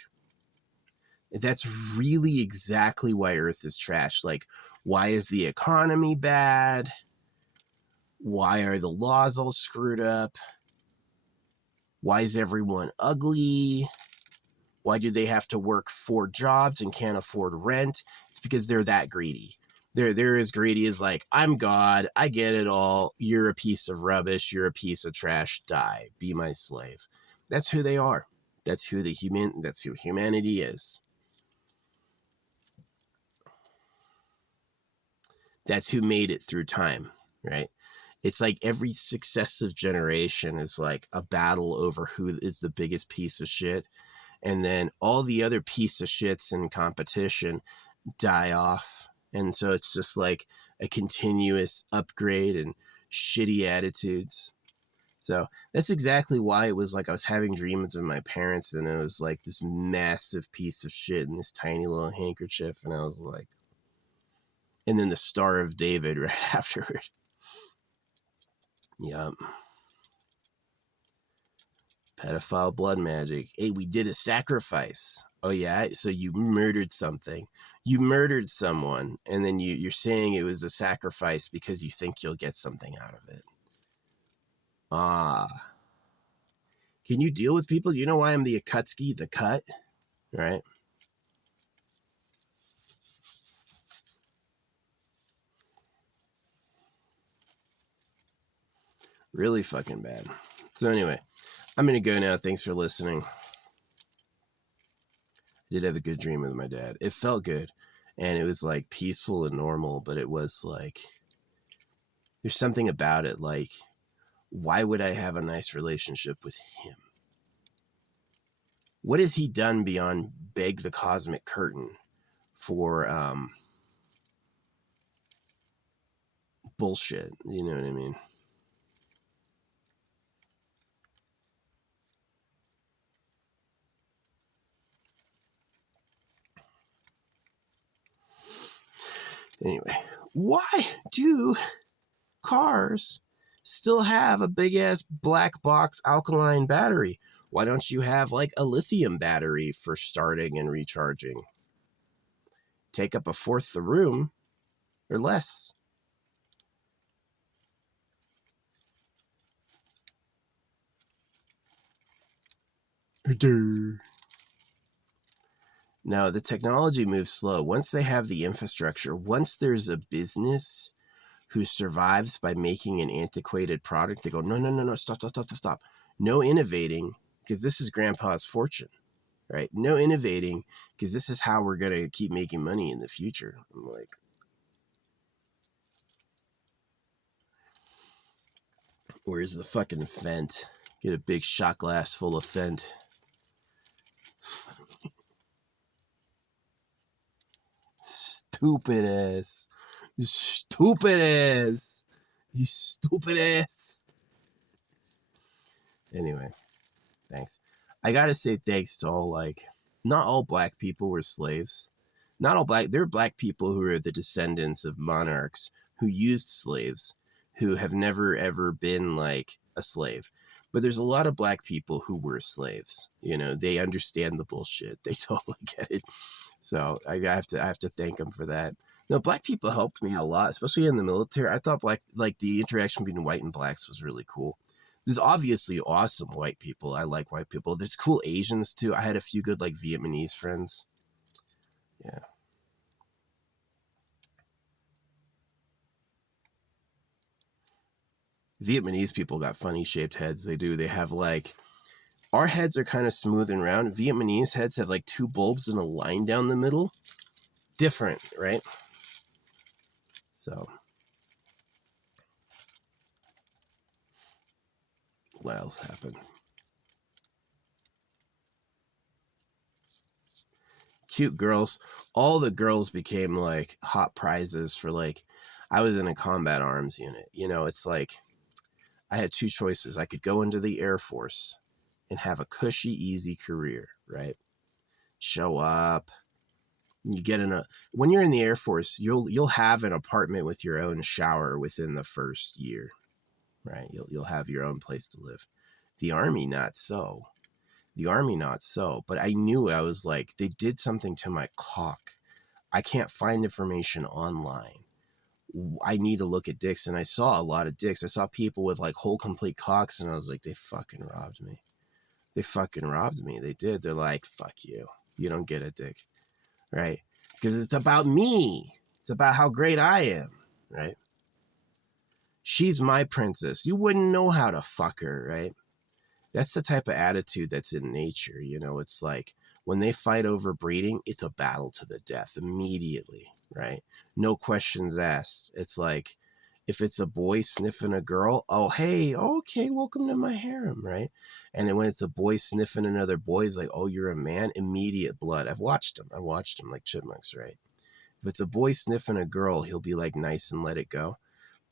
That's really exactly why Earth is trash. Like, why is the economy bad? Why are the laws all screwed up? Why is everyone ugly? Why do they have to work 4 jobs and can't afford rent? It's because they're that greedy. They're as greedy as like, I'm God, I get it all. You're a piece of rubbish. You're a piece of trash. Die. Be my slave. That's who they are. That's who humanity is. That's who made it through time, right? It's like every successive generation is like a battle over who is the biggest piece of shit. And then all the other piece of shits in competition die off. And so it's just like a continuous upgrade and shitty attitudes. So that's exactly why it was like I was having dreams of my parents and it was like this massive piece of shit in this tiny little handkerchief. And I was like, and then the Star of David right afterward. Yep. Pedophile blood magic. Hey, we did a sacrifice. Oh yeah, so you murdered something. You murdered someone, and then you're saying it was a sacrifice because you think you'll get something out of it. Ah. Can you deal with people? You know why I'm the Akutski, the cut? Right? Really fucking bad. So anyway, I'm gonna go now. Thanks for listening. I did have a good dream with my dad. It felt good. And it was like peaceful and normal, but it was like, there's something about it. Like, why would I have a nice relationship with him? What has he done beyond beg the cosmic curtain for bullshit? You know what I mean? Anyway, why do cars still have a big ass black box alkaline battery? Why don't you have like a lithium battery for starting and recharging? Take up a fourth the room or less. No, the technology moves slow. Once they have the infrastructure, once there's a business who survives by making an antiquated product, they go, no, no, no, no, stop, stop, stop, stop, stop. No innovating, because this is grandpa's fortune, right? No innovating, because this is how we're going to keep making money in the future. I'm like, where's the fucking Fent? Get a big shot glass full of Fent. Stupid ass. You stupid ass. You stupid ass. Anyway, thanks. I gotta say thanks to all, like, not all black people were slaves. Not all black, there are black people who are the descendants of monarchs who used slaves, who have never ever been like a slave. But there's a lot of black people who were slaves. You know, they understand the bullshit. They totally get it. So I have to thank them for that. No, black people helped me a lot, especially in the military. I thought the interaction between white and blacks was really cool. There's obviously awesome white people. I like white people. There's cool Asians too. I had a few good like Vietnamese friends. Yeah. Vietnamese people got funny shaped heads. They do. They have like, our heads are kind of smooth and round. Vietnamese heads have like 2 bulbs and a line down the middle. Different, right? So, what else happened? Cute girls. All the girls became like hot prizes for like, I was in a combat arms unit. You know, it's like I had 2 choices. I could go into the Air Force and have a cushy, easy career, right? Show up. You get in a, when you're in the Air Force, you'll have an apartment with your own shower within the first year, right? You'll have your own place to live. The Army, not so. The Army, not so. But I knew, I was like, they did something to my cock. I can't find information online. I need to look at dicks. And I saw a lot of dicks. I saw people with like whole complete cocks, and I was like, they fucking robbed me. They fucking robbed me. They did. They're like, fuck you. You don't get a dick. Right? Because it's about me. It's about how great I am. Right? She's my princess. You wouldn't know how to fuck her, right? That's the type of attitude that's in nature. You know, it's like when they fight over breeding, it's a battle to the death immediately, right? No questions asked. It's like if it's a boy sniffing a girl, oh, hey, okay, welcome to my harem, right? And then when it's a boy sniffing another boy, it's like, oh, you're a man, immediate blood. I've watched them like chipmunks, right? If it's a boy sniffing a girl, he'll be like nice and let it go.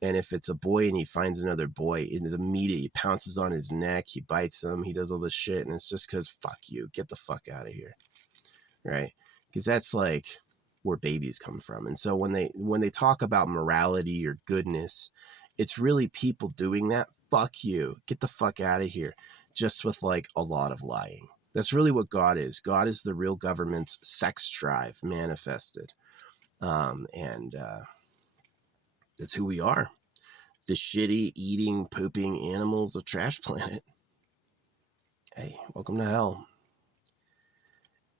And if it's a boy and he finds another boy, it is immediate. He pounces on his neck, he bites him, he does all this shit, and it's just because fuck you, get the fuck out of here, right? Because that's like where babies come from. And so when they talk about morality or goodness, it's really people doing that. Fuck you, get the fuck out of here, just with like a lot of lying. That's really what God is. God is the real government's sex drive manifested, and that's who we are. The shitty, eating, pooping animals of Trash Planet. Hey, welcome to hell.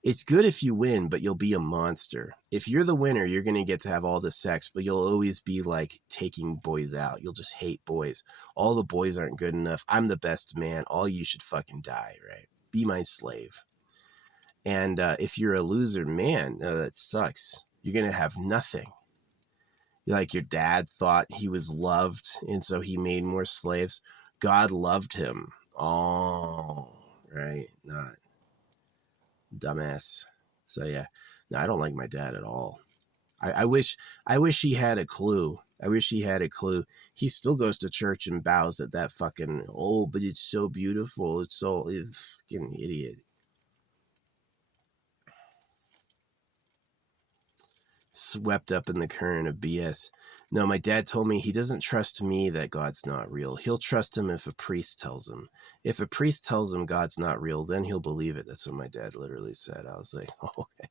It's good if you win, but you'll be a monster. If you're the winner, you're going to get to have all the sex, but you'll always be like taking boys out. You'll just hate boys. All the boys aren't good enough. I'm the best man. All you should fucking die, right? Be my slave. And if you're a loser, man, that sucks. You're going to have nothing. Like your dad thought he was loved, and so he made more slaves. God loved him. Oh, right. Not dumbass. So yeah, no, I don't like my dad at all. I wish he had a clue. I wish he had a clue. He still goes to church and bows at that fucking, oh, but it's so beautiful. It's fucking idiot. Swept up in the current of BS. No, my dad told me he doesn't trust me that God's not real. He'll trust him if a priest tells him. If a priest tells him God's not real, then he'll believe it. That's what my dad literally said. I was like, oh, okay.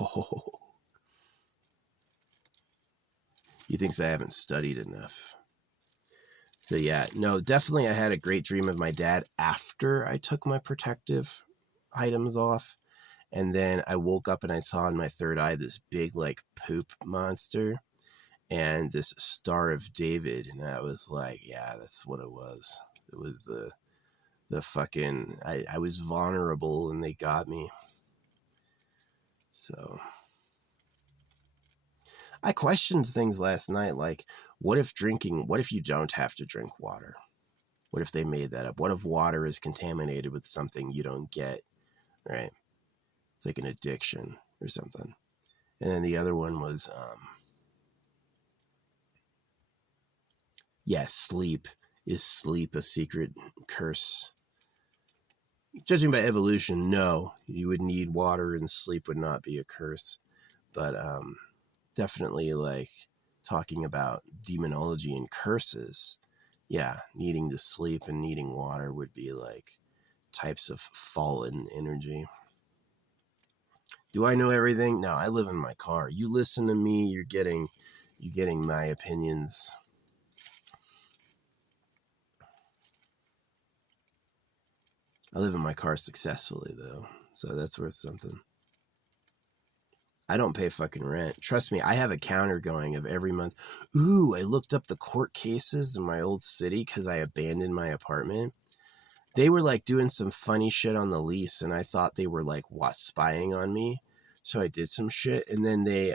Oh. He thinks I haven't studied enough. So yeah, no, definitely I had a great dream of my dad after I took my protective items off. And then I woke up and I saw in my third eye this big like poop monster and this Star of David, and I was like, yeah, that's what it was. It was the fucking, I was vulnerable and they got me. So I questioned things last night, like what if you don't have to drink water? What if they made that up? What if water is contaminated with something you don't get, right? It's like an addiction or something. And then the other one was yes, sleep. Is sleep a secret curse? Judging by evolution, no. You would need water and sleep would not be a curse. But definitely like talking about demonology and curses, yeah, needing to sleep and needing water would be like types of fallen energy. Do I know everything? No, I live in my car. You listen to me, you're getting my opinions. I live in my car successfully, though, so that's worth something. I don't pay fucking rent. Trust me, I have a counter going of every month. Ooh, I looked up the court cases in my old city because I abandoned my apartment. They were like doing some funny shit on the lease, and I thought they were like spying on me. So I did some shit, and then they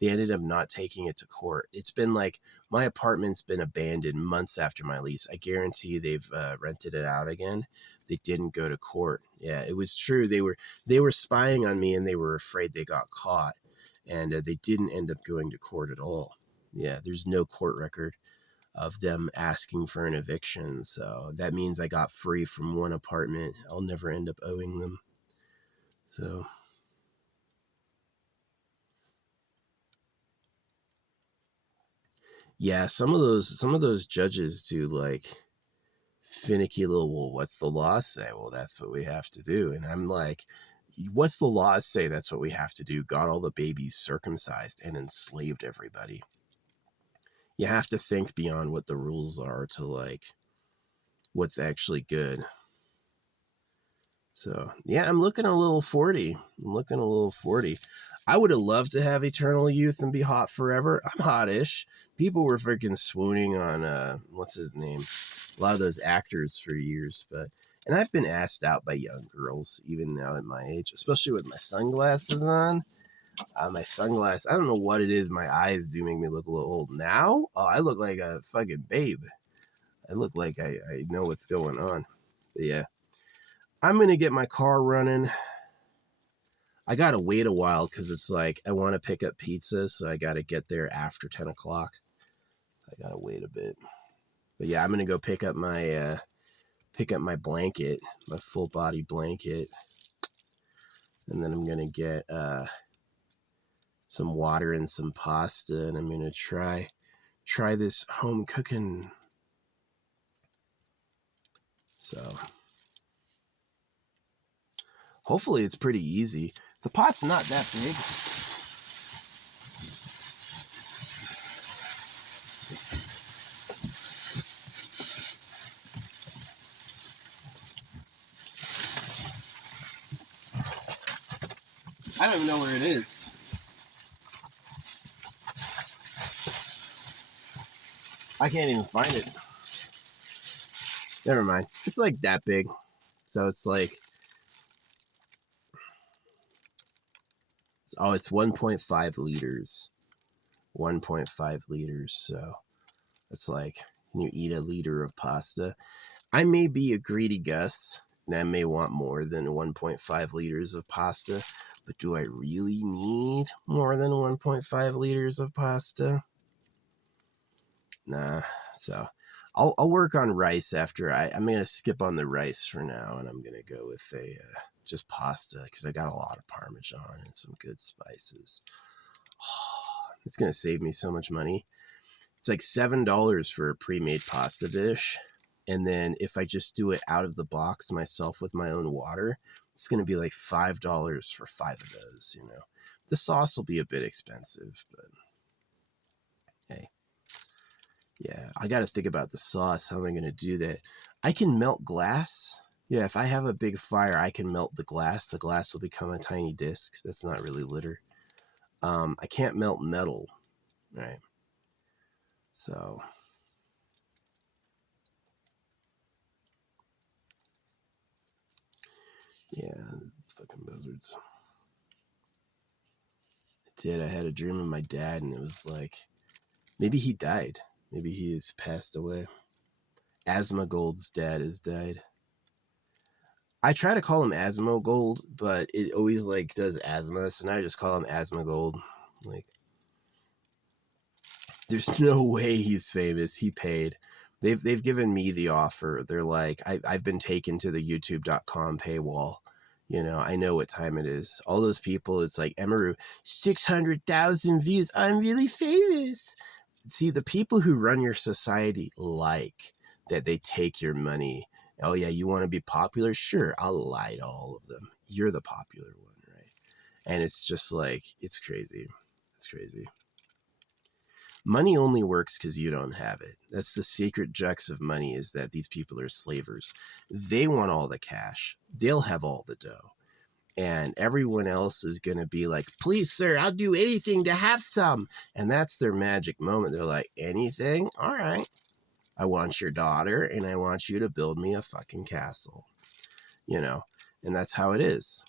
ended up not taking it to court. It's been like my apartment's been abandoned months after my lease. I guarantee they've rented it out again. They didn't go to court. Yeah, it was true. They were spying on me, and they were afraid they got caught, and they didn't end up going to court at all. Yeah, there's no court record of them asking for an eviction. So that means I got free from one apartment. I'll never end up owing them. So yeah, some of those judges do like finicky little, well, what's the law say? Well, that's what we have to do. And I'm like, what's the law say? That's what we have to do. Got all the babies circumcised and enslaved everybody. You have to think beyond what the rules are to like what's actually good. So yeah, I'm looking a little 40. I would have loved to have eternal youth and be hot forever. I'm hot-ish. People were freaking swooning on what's his name? A lot of those actors for years, and I've been asked out by young girls even now at my age, especially with my sunglasses on. I don't know what it is. My eyes do make me look a little old now. Oh, I look like a fucking babe. I look like I know what's going on. But yeah, I'm gonna get my car running. I gotta wait a while because it's like I want to pick up pizza, so I gotta get there after 10 o'clock. I gotta wait a bit. But yeah, I'm gonna go pick up my blanket, my full body blanket, and then I'm gonna get some water and some pasta, and I'm gonna try this home cooking. So hopefully it's pretty easy. The pot's not that big. I don't even know where it is. I can't even find it. Never mind. It's like that big. So it's like, it's 1.5 liters. 1.5 liters. So it's like, can you eat a liter of pasta? I may be a greedy Gus, and I may want more than 1.5 liters of pasta, but do I really need more than 1.5 liters of pasta? Nah. So I'll work on rice after I'm going to skip on the rice for now, and I'm going to go with just pasta because I got a lot of Parmesan and some good spices. It's going to save me so much money. It's like $7 for a pre-made pasta dish. And then if I just do it out of the box myself with my own water, it's going to be like $5 for 5 of those, you know. The sauce will be a bit expensive, but hey. Yeah, I got to think about the sauce. How am I going to do that? I can melt glass. Yeah, if I have a big fire, I can melt the glass. The glass will become a tiny disc. That's not really litter. I can't melt metal, right? So yeah, fucking buzzards. I did. I had a dream of my dad, and it was like, maybe he died. Maybe he has passed away. Asmongold's dad has died. I try to call him Asmongold, but it always like does asthma, so now I just call him Asmongold. Like, there's no way he's famous. He paid. They've given me the offer. They're like, I've been taken to the youtube.com paywall. You know, I know what time it is. All those people, it's like, Emaru, 600,000 views. I'm really famous. See, the people who run your society like that they take your money. Oh, yeah, you want to be popular? Sure, I'll lie to all of them. You're the popular one, right? And it's just like, it's crazy. It's crazy. Money only works because you don't have it. That's the secret jux of money, is that these people are slavers. They want all the cash. They'll have all the dough. And everyone else is going to be like, please, sir, I'll do anything to have some. And that's their magic moment. They're like, anything? All right. I want your daughter, and I want you to build me a fucking castle. You know, and that's how it is.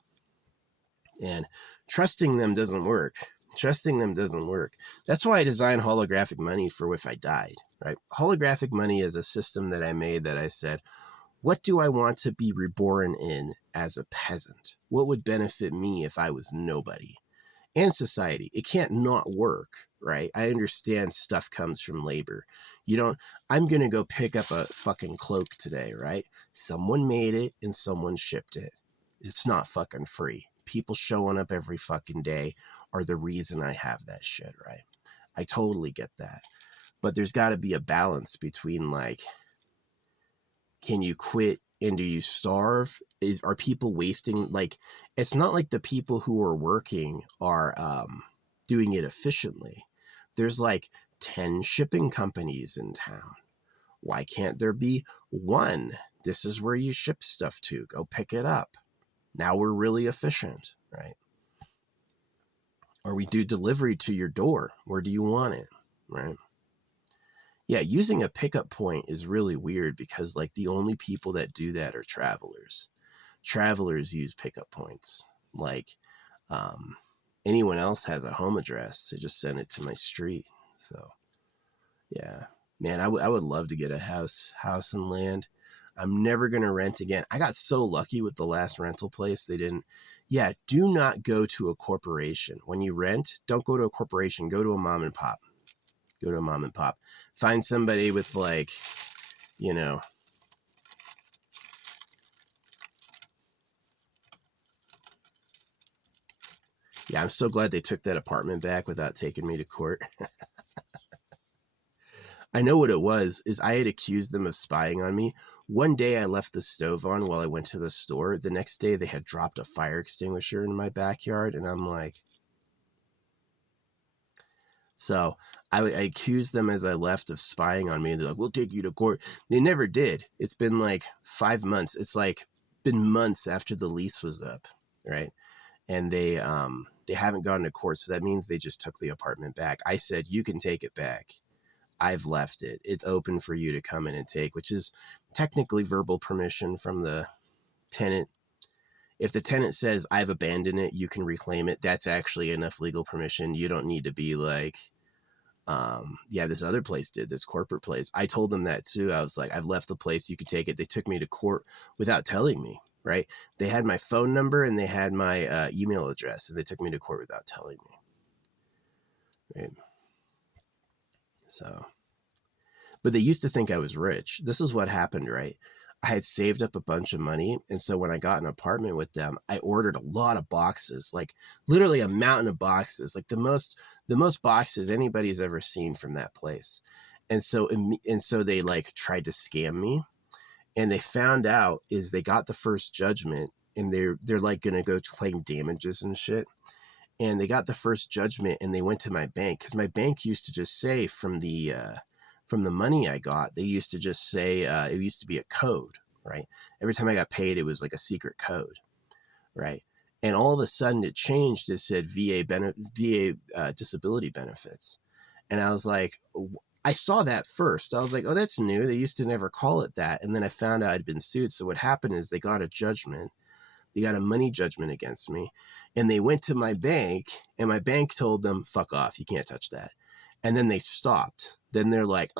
And trusting them doesn't work. Trusting them doesn't work. That's why I designed holographic money for if I died, right? Holographic money is a system that I made that I said, what do I want to be reborn in as a peasant? What would benefit me if I was nobody? And society. It can't not work, right? I understand stuff comes from labor. I'm going to go pick up a fucking cloak today, right? Someone made it and someone shipped it. It's not fucking free. People showing up every fucking day are the reason I have that shit, right? I totally get that. But there's got to be a balance between like Can you quit and do you starve? Are people wasting, like, it's not like the people who are working are doing it efficiently. There's like 10 shipping companies in town. Why can't there be one? This is where you ship stuff to. Go pick it up. Now we're really efficient, right? Or we do delivery to your door. Where do you want it, right? Yeah, using a pickup point is really weird because like the only people that do that are travelers. Travelers use pickup points. Like um, anyone else has a home address, they just send it to my street. So yeah, man, I would love to get a house and land. I'm never going to rent again. I got so lucky with the last rental place. They didn't. Yeah, do not go to a corporation. When you rent, don't go to a corporation. Go to a mom and pop. Go to a mom and pop. Find somebody with like, you know, yeah, I'm so glad they took that apartment back without taking me to court. I know what it was, is I had accused them of spying on me. One day I left the stove on while I went to the store. The next day they had dropped a fire extinguisher in my backyard, and I'm like... So I accused them as I left of spying on me. They're like, we'll take you to court. They never did. It's been like 5 months. It's like been months after the lease was up, right? And they haven't gone to court, so that means they just took the apartment back. I said, you can take it back. I've left it. It's open for you to come in and take, which is technically verbal permission from the tenant. If the tenant says, I've abandoned it, you can reclaim it, that's actually enough legal permission. You don't need to be like, yeah, this other place did, this corporate place. I told them that too. I was like, I've left the place, you can take it. They took me to court without telling me, right? They had my phone number and they had my email address, and they took me to court without telling me, right? So... But they used to think I was rich. This is what happened, right? I had saved up a bunch of money. And so when I got an apartment with them, I ordered a lot of boxes, like literally a mountain of boxes, like the most boxes anybody's ever seen from that place. And so they like tried to scam me. And they found out is they got the first judgment, and they're like going to go claim damages and shit. And they got the first judgment, and they went to my bank, because my bank used to just say from the money I got, they used to just say, it used to be a code, right? Every time I got paid, it was like a secret code, right? And all of a sudden it changed. It said VA disability benefits. And I was like, I saw that first. I was like, oh, that's new. They used to never call it that. And then I found out I'd been sued. So what happened is they got a judgment. They got a money judgment against me. And they went to my bank, and my bank told them, fuck off, you can't touch that. And then they stopped. Then they're like,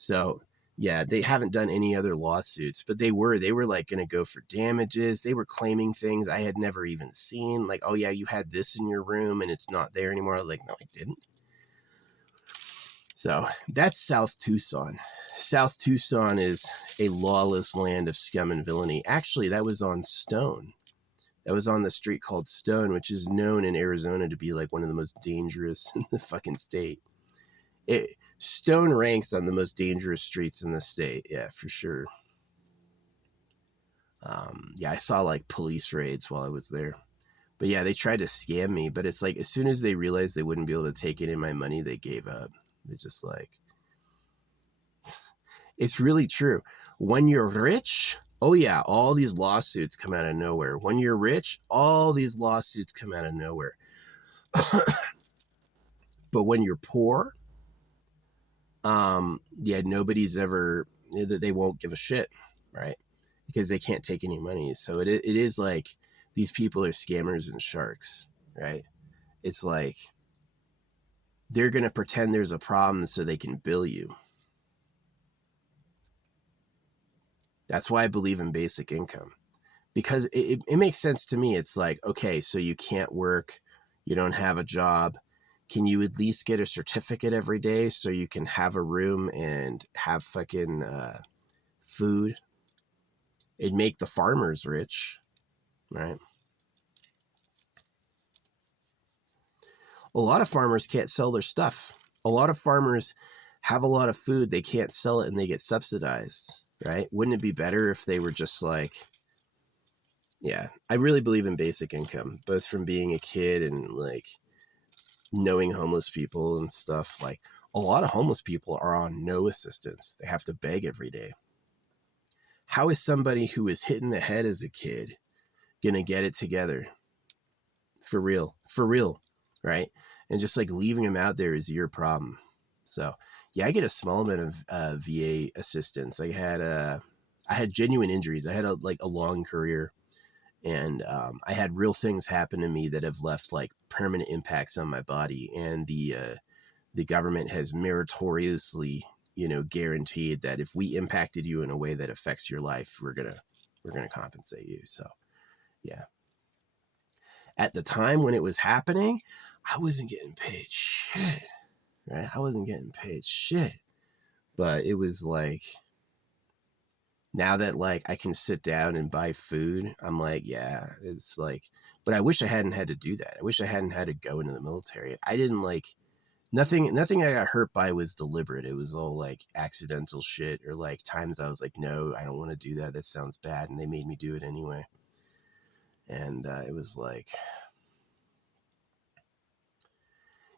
So yeah, they haven't done any other lawsuits, but they were like going to go for damages. They were claiming things I had never even seen. Like, oh yeah, you had this in your room and it's not there anymore. I was like, no, I didn't. So that's South Tucson. South Tucson is a lawless land of scum and villainy. Actually, that was on Stone. That was on the street called Stone, which is known in Arizona to be like one of the most dangerous in the fucking state. Stone ranks on the most dangerous streets in the state. Yeah, for sure. Yeah, I saw like police raids while I was there. But yeah, they tried to scam me. But it's like as soon as they realized they wouldn't be able to take any of my money, they gave up. They just like... It's really true. When you're rich, oh yeah, all these lawsuits come out of nowhere. When you're rich, all these lawsuits come out of nowhere. But when you're poor, yeah, nobody's ever... They won't give a shit, right? Because they can't take any money. So it is like these people are scammers and sharks, right? It's like they're going to pretend there's a problem so they can bill you. That's why I believe in basic income, because it makes sense to me. It's like, okay, so you can't work, you don't have a job. Can you at least get a certificate every day so you can have a room and have fucking food? It'd make the farmers rich, right? A lot of farmers can't sell their stuff. A lot of farmers have a lot of food, they can't sell it, and they get subsidized. right? Wouldn't it be better if they were just like, yeah, I really believe in basic income, both from being a kid and like knowing homeless people and stuff. Like a lot of homeless people are on no assistance. They have to beg every day. How is somebody who was hit in the head as a kid going to get it together? For real, right? And just like leaving them out there is your problem. So yeah, I get a small amount of VA assistance. I had genuine injuries. I had a long career, and I had real things happen to me that have left like permanent impacts on my body. And the government has meritoriously, guaranteed that if we impacted you in a way that affects your life, we're gonna compensate you. So yeah, at the time when it was happening, I wasn't getting paid shit, right? I wasn't getting paid shit. But it was like, now that like I can sit down and buy food, I'm like, yeah, it's like, but I wish I hadn't had to do that. I wish I hadn't had to go into the military. I didn't like, nothing I got hurt by was deliberate. It was all like accidental shit, or like times I was like, no, I don't want to do that. That sounds bad. And they made me do it anyway. And it was like,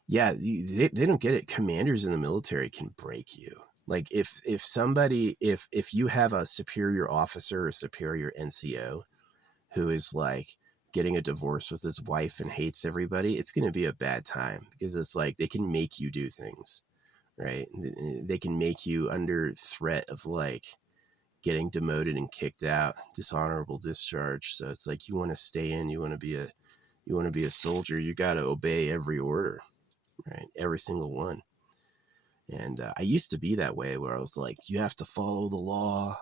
yeah, they don't get it. Commanders in the military can break you. Like if you have a superior officer or superior NCO who is like getting a divorce with his wife and hates everybody, it's going to be a bad time, because it's like they can make you do things, right? They can make you under threat of like getting demoted and kicked out, dishonorable discharge. So it's like, you want to stay in, you want to be a soldier, you got to obey every order, right? Every single one. And I used to be that way, where I was like, you have to follow the law,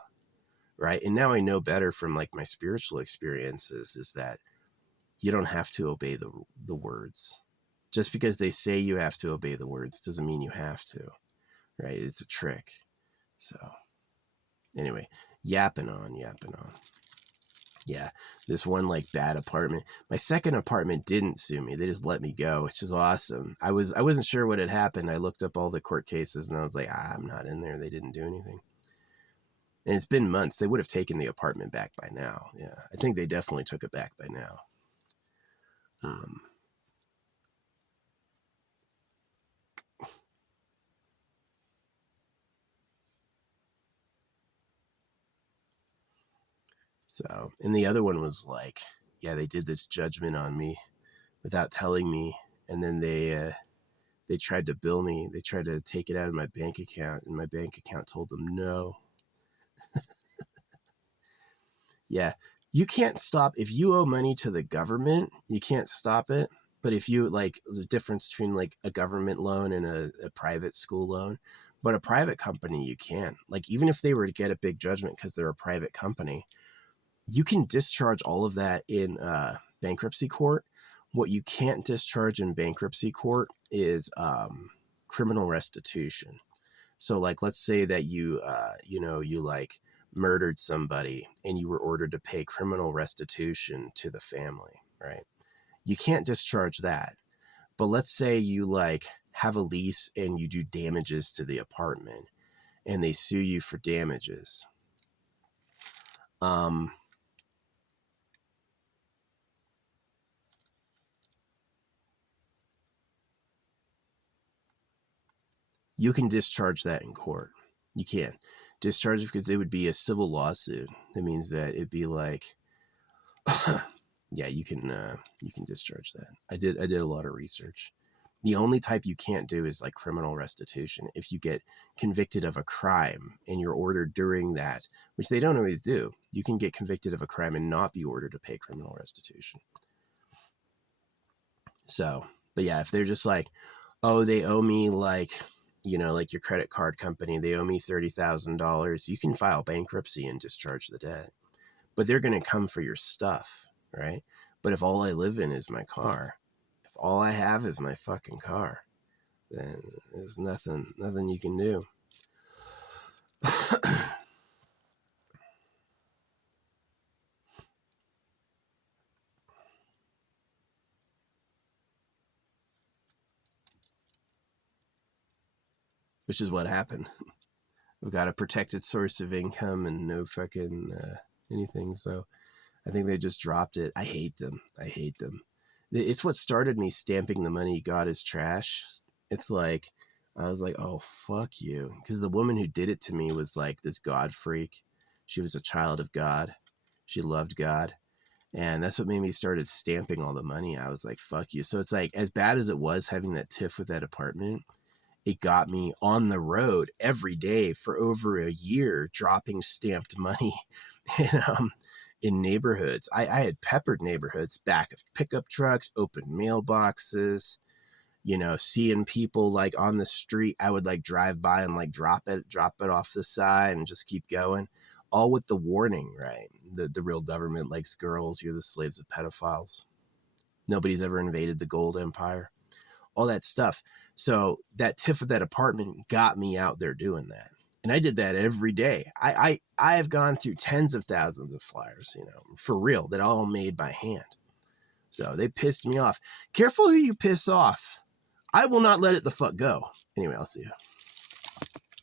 right? And now I know better from like my spiritual experiences, is that you don't have to obey the words. Just because they say you have to obey the words doesn't mean you have to, right? It's a trick. So anyway, yapping on. Yeah, this one like bad apartment. My second apartment didn't sue me. They just let me go, which is awesome. I wasn't sure what had happened. I looked up all the court cases and I was like, I'm not in there. They didn't do anything. And it's been months. They would have taken the apartment back by now. Yeah, I think they definitely took it back by now. Um, so, and the other one was like, yeah, they did this judgment on me without telling me, and then they tried to bill me. They tried to take it out of my bank account, and my bank account told them no. Yeah, you can't stop if you owe money to the government. You can't stop it. But if you like, the difference between like a government loan and a private school loan, but a private company, you can. Like, even if they were to get a big judgment because they're a private company, you can discharge all of that in bankruptcy court. What you can't discharge in bankruptcy court is criminal restitution. So like, let's say that you like murdered somebody and you were ordered to pay criminal restitution to the family, right? You can't discharge that. But let's say you like have a lease and you do damages to the apartment and they sue you for damages. Um, you can discharge that in court. You can discharge it because it would be a civil lawsuit. That means that it'd be like, yeah, you can discharge that. I did a lot of research. The only type you can't do is like criminal restitution. If you get convicted of a crime and you're ordered during that, which they don't always do, you can get convicted of a crime and not be ordered to pay criminal restitution. So, but yeah, if they're just like, oh, they owe me like, like your credit card company, they owe me $30,000, you can file bankruptcy and discharge the debt. But they're going to come for your stuff, right? But if all I live in is my car, if all I have is my fucking car, then there's nothing you can do. Which is what happened. I've got a protected source of income and no fucking anything. So I think they just dropped it. I hate them. I hate them. It's what started me stamping the money God is trash. It's like, I was like, oh, fuck you. Because the woman who did it to me was like this God freak. She was a child of God. She loved God. And that's what made me started stamping all the money. I was like, fuck you. So it's like, as bad as it was having that tiff with that apartment, it got me on the road every day for over a year, dropping stamped money in, in neighborhoods. I had peppered neighborhoods, back of pickup trucks, open mailboxes, you know, seeing people like on the street. I would like drive by and like drop it off the side and just keep going, all with the warning, right? The real government likes girls. You're the slaves of pedophiles. Nobody's ever invaded the gold empire, all that stuff. So that tiff of that apartment got me out there doing that. And I did that every day. I have gone through tens of thousands of flyers, you know, for real, that all made by hand. So they pissed me off. Careful who you piss off. I will not let it the fuck go. Anyway, I'll see you.